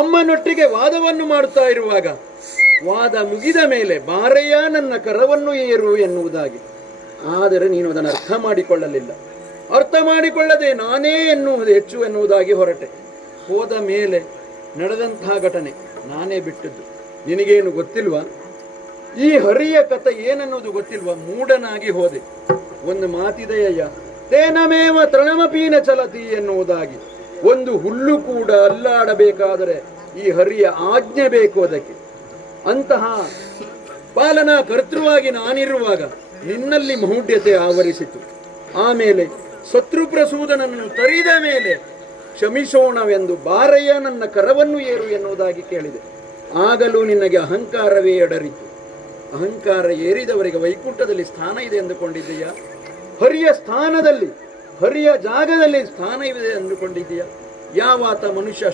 ಅಮ್ಮನೊಟ್ಟಿಗೆ ವಾದವನ್ನು ಮಾಡುತ್ತಾ ಇರುವಾಗ ವಾದ ಮುಗಿದ ಮೇಲೆ ಬಾರಯ್ಯ ನನ್ನ ಕರವನ್ನು ಏರು ಎನ್ನುವುದಾಗಿ. ಆದರೆ ನೀನು ಅದನ್ನು ಅರ್ಥ ಮಾಡಿಕೊಳ್ಳಲಿಲ್ಲ. ಅರ್ಥ ಮಾಡಿಕೊಳ್ಳದೆ ನಾನೇ ಎನ್ನುವುದು ಹೆಚ್ಚು ಎನ್ನುವುದಾಗಿ ಹೊರಟೆ. ಹೋದ ಮೇಲೆ ನಡೆದಂತಹ ಘಟನೆ ನಾನೇ ಬಿಟ್ಟದ್ದು. ನಿನಗೇನು ಗೊತ್ತಿಲ್ವಾ? ಈ ಹರಿಯ ಕಥೆ ಏನನ್ನುವುದು ಗೊತ್ತಿಲ್ವಾ? ಮೂಢನಾಗಿ ಹೋದೆ. ಒಂದು ಮಾತಿದೆಯಯ್ಯ, ತೇನಮೇವ ತೃಣಮಪೀನ ಚಲತಿ ಎನ್ನುವುದಾಗಿ. ಒಂದು ಹುಲ್ಲು ಕೂಡ ಅಲ್ಲಾಡಬೇಕಾದರೆ ಈ ಹರಿಯ ಆಜ್ಞೆ ಬೇಕು ಅದಕ್ಕೆ. ಅಂತಹ ಪಾಲನಾ ಕರ್ತೃವಾಗಿ ನಾನಿರುವಾಗ ನಿನ್ನಲ್ಲಿ ಮೌಢ್ಯತೆ ಆವರಿಸಿತು. ಆಮೇಲೆ ಶತ್ರುಪ್ರಸೂದನನ್ನು ತರಿದ ಮೇಲೆ ಕ್ಷಮಿಸೋಣವೆಂದು ಬಾರಯ್ಯ ನನ್ನ ಕರವನ್ನು ಏರು ಎನ್ನುವುದಾಗಿ ಕೇಳಿದೆ. ಆಗಲೂ ನಿನಗೆ ಅಹಂಕಾರವೇ ಅಡರಿತು. ಅಹಂಕಾರ ಏರಿದವರಿಗೆ ವೈಕುಂಠದಲ್ಲಿ ಸ್ಥಾನ ಇದೆ ಎಂದುಕೊಂಡಿದ್ದೀಯ? ಹರಿಯ ಸ್ಥಾನದಲ್ಲಿ, ಹರಿಯ ಜಾಗದಲ್ಲಿ ಸ್ಥಾನ ಇದೆ ಎಂದುಕೊಂಡಿದ್ದೀಯ? ಯಾವಾತ ಮನುಷ್ಯ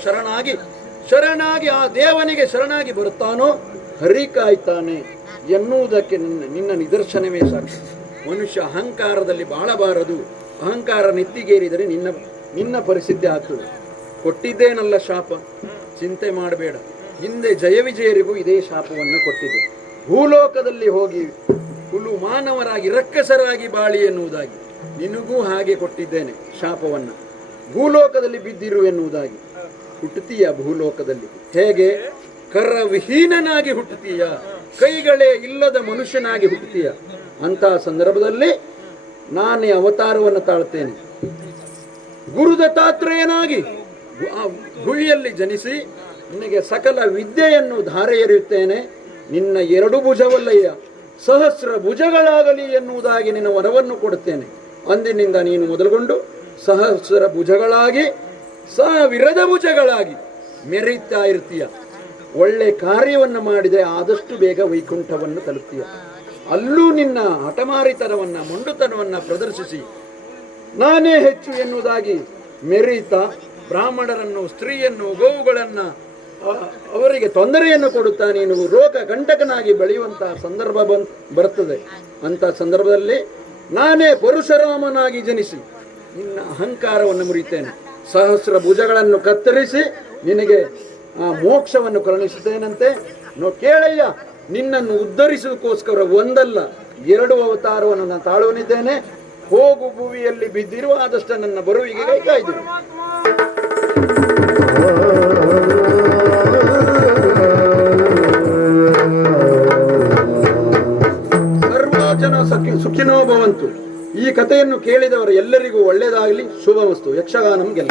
ಶರಣಾಗಿ ಆ ದೇವನಿಗೆ ಶರಣಾಗಿ ಬರುತ್ತಾನೋ ಹರಿ ಕಾಯ್ತಾನೆ ಎನ್ನುವುದಕ್ಕೆ ನಿನ್ನ ನಿದರ್ಶನವೇ ಸಾಕು. ಮನುಷ್ಯ ಅಹಂಕಾರದಲ್ಲಿ ಬಾಳಬಾರದು. ಅಹಂಕಾರ ನೆತ್ತಿಗೇರಿದರೆ ನಿನ್ನ ಪರಿಸ್ಥಿತಿ ಆಗ್ತದೆ. ಕೊಟ್ಟಿದ್ದೇನಲ್ಲ ಶಾಪ, ಚಿಂತೆ ಮಾಡಬೇಡ. ಹಿಂದೆ ಜಯ ವಿಜಯರಿಗೂ ಇದೇ ಶಾಪವನ್ನು ಕೊಟ್ಟಿದ್ದೆ. ಭೂಲೋಕದಲ್ಲಿ ಹೋಗಿ ಹುಲು ಮಾನವರಾಗಿ ರಕ್ಕಸರಾಗಿ ಬಾಳಿ ಎನ್ನುವುದಾಗಿ ನಿನಗೂ ಹಾಗೆ ಕೊಟ್ಟಿದ್ದೇನೆ ಶಾಪವನ್ನು. ಭೂಲೋಕದಲ್ಲಿ ಬಿದ್ದಿರು ಎನ್ನುವುದಾಗಿ. ಹುಟ್ಟುತ್ತೀಯ ಭೂಲೋಕದಲ್ಲಿ ಹೇಗೆ? ಕರವಿಹೀನನಾಗಿ ಹುಟ್ಟುತ್ತೀಯ, ಕೈಗಳೇ ಇಲ್ಲದ ಮನುಷ್ಯನಾಗಿ ಹುಟ್ಟುತ್ತೀಯ. ಅಂತಹ ಸಂದರ್ಭದಲ್ಲಿ ನಾನೇ ಅವತಾರವನ್ನು ತಾಳ್ತೇನೆ. ಗುರುದತ್ತಾತ್ರೇಯನಾಗಿ ಭುವಿಯಲ್ಲಿ ಜನಿಸಿ ನಿನಗೆ ಸಕಲ ವಿದ್ಯೆಯನ್ನು ಧಾರೆ ಎರೆಯುತ್ತೇನೆ. ನಿನ್ನ 2 ಭುಜವಲ್ಲಯ್ಯ, ಸಹಸ್ರ ಭುಜಗಳಾಗಲಿ ಎನ್ನುವುದಾಗಿ ನಿನ್ನ ವರವನ್ನು ಕೊಡುತ್ತೇನೆ. ಅಂದಿನಿಂದ ನೀನು ಮೊದಲುಗೊಂಡು ಸಹಸ್ರ ಭುಜಗಳಾಗಿ, ಸಾವಿರದ ಭುಜಗಳಾಗಿ ಮೆರೀತಾ ಇರ್ತೀಯ. ಒಳ್ಳೆ ಕಾರ್ಯವನ್ನು ಮಾಡಿದೆ ಆದಷ್ಟು ಬೇಗ ವೈಕುಂಠವನ್ನು ತಲುಪ್ತೀಯ. ಅಲ್ಲೂ ನಿನ್ನ ಹಠಮಾರಿತನವನ್ನ, ಮೊಂಡುತನವನ್ನ ಪ್ರದರ್ಶಿಸಿ ನಾನೇ ಹೆಚ್ಚು ಎನ್ನುವುದಾಗಿ ಮೆರೀತಾ ಬ್ರಾಹ್ಮಣರನ್ನು, ಸ್ತ್ರೀಯನ್ನು, ಗೋವುಗಳನ್ನ ಅವರಿಗೆ ತೊಂದರೆಯನ್ನು ಕೊಡುತ್ತಾ ನೀನು ರೋಗ ಕಂಟಕನಾಗಿ ಬೆಳೆಯುವಂತಹ ಸಂದರ್ಭ ಬರುತ್ತದೆ. ಅಂತ ಸಂದರ್ಭದಲ್ಲಿ ನಾನೇ ಪರಶುರಾಮನಾಗಿ ಜನಿಸಿ ನಿನ್ನ ಅಹಂಕಾರವನ್ನು ಮುರಿತೇನೆ. ಸಹಸ್ರ ಭುಜಗಳನ್ನು ಕತ್ತರಿಸಿ ನಿನಗೆ ಆ ಮೋಕ್ಷವನ್ನು ಕರುಣಿಸುತ್ತೇನಂತೆ. ಕೇಳಯ್ಯ, ನಿನ್ನನ್ನು ಉದ್ಧರಿಸುವುದಕ್ಕೋಸ್ಕರ ಒಂದಲ್ಲ 2 ಅವತಾರವನ್ನು ನಾನು ತಾಳುವನಿದ್ದೇನೆ. ಹೋಗು, ಭೂಮಿಯಲ್ಲಿ ಬಿದ್ದಿರುವ ಆದಷ್ಟು ನನ್ನ ಬರುವಿಗೆ ಕಾಯ್ದು. ಸರ್ವ ಜನ ಸುಖಿನೋ ಭವಂತು. ಈ ಕಥೆಯನ್ನು ಕೇಳಿದವರು ಎಲ್ಲರಿಗೂ ಒಳ್ಳೆಯದಾಗಲಿ. ಶುಭಮಸ್ತು. ಯಕ್ಷಗಾನಂ ಗೆಲ್ಲ.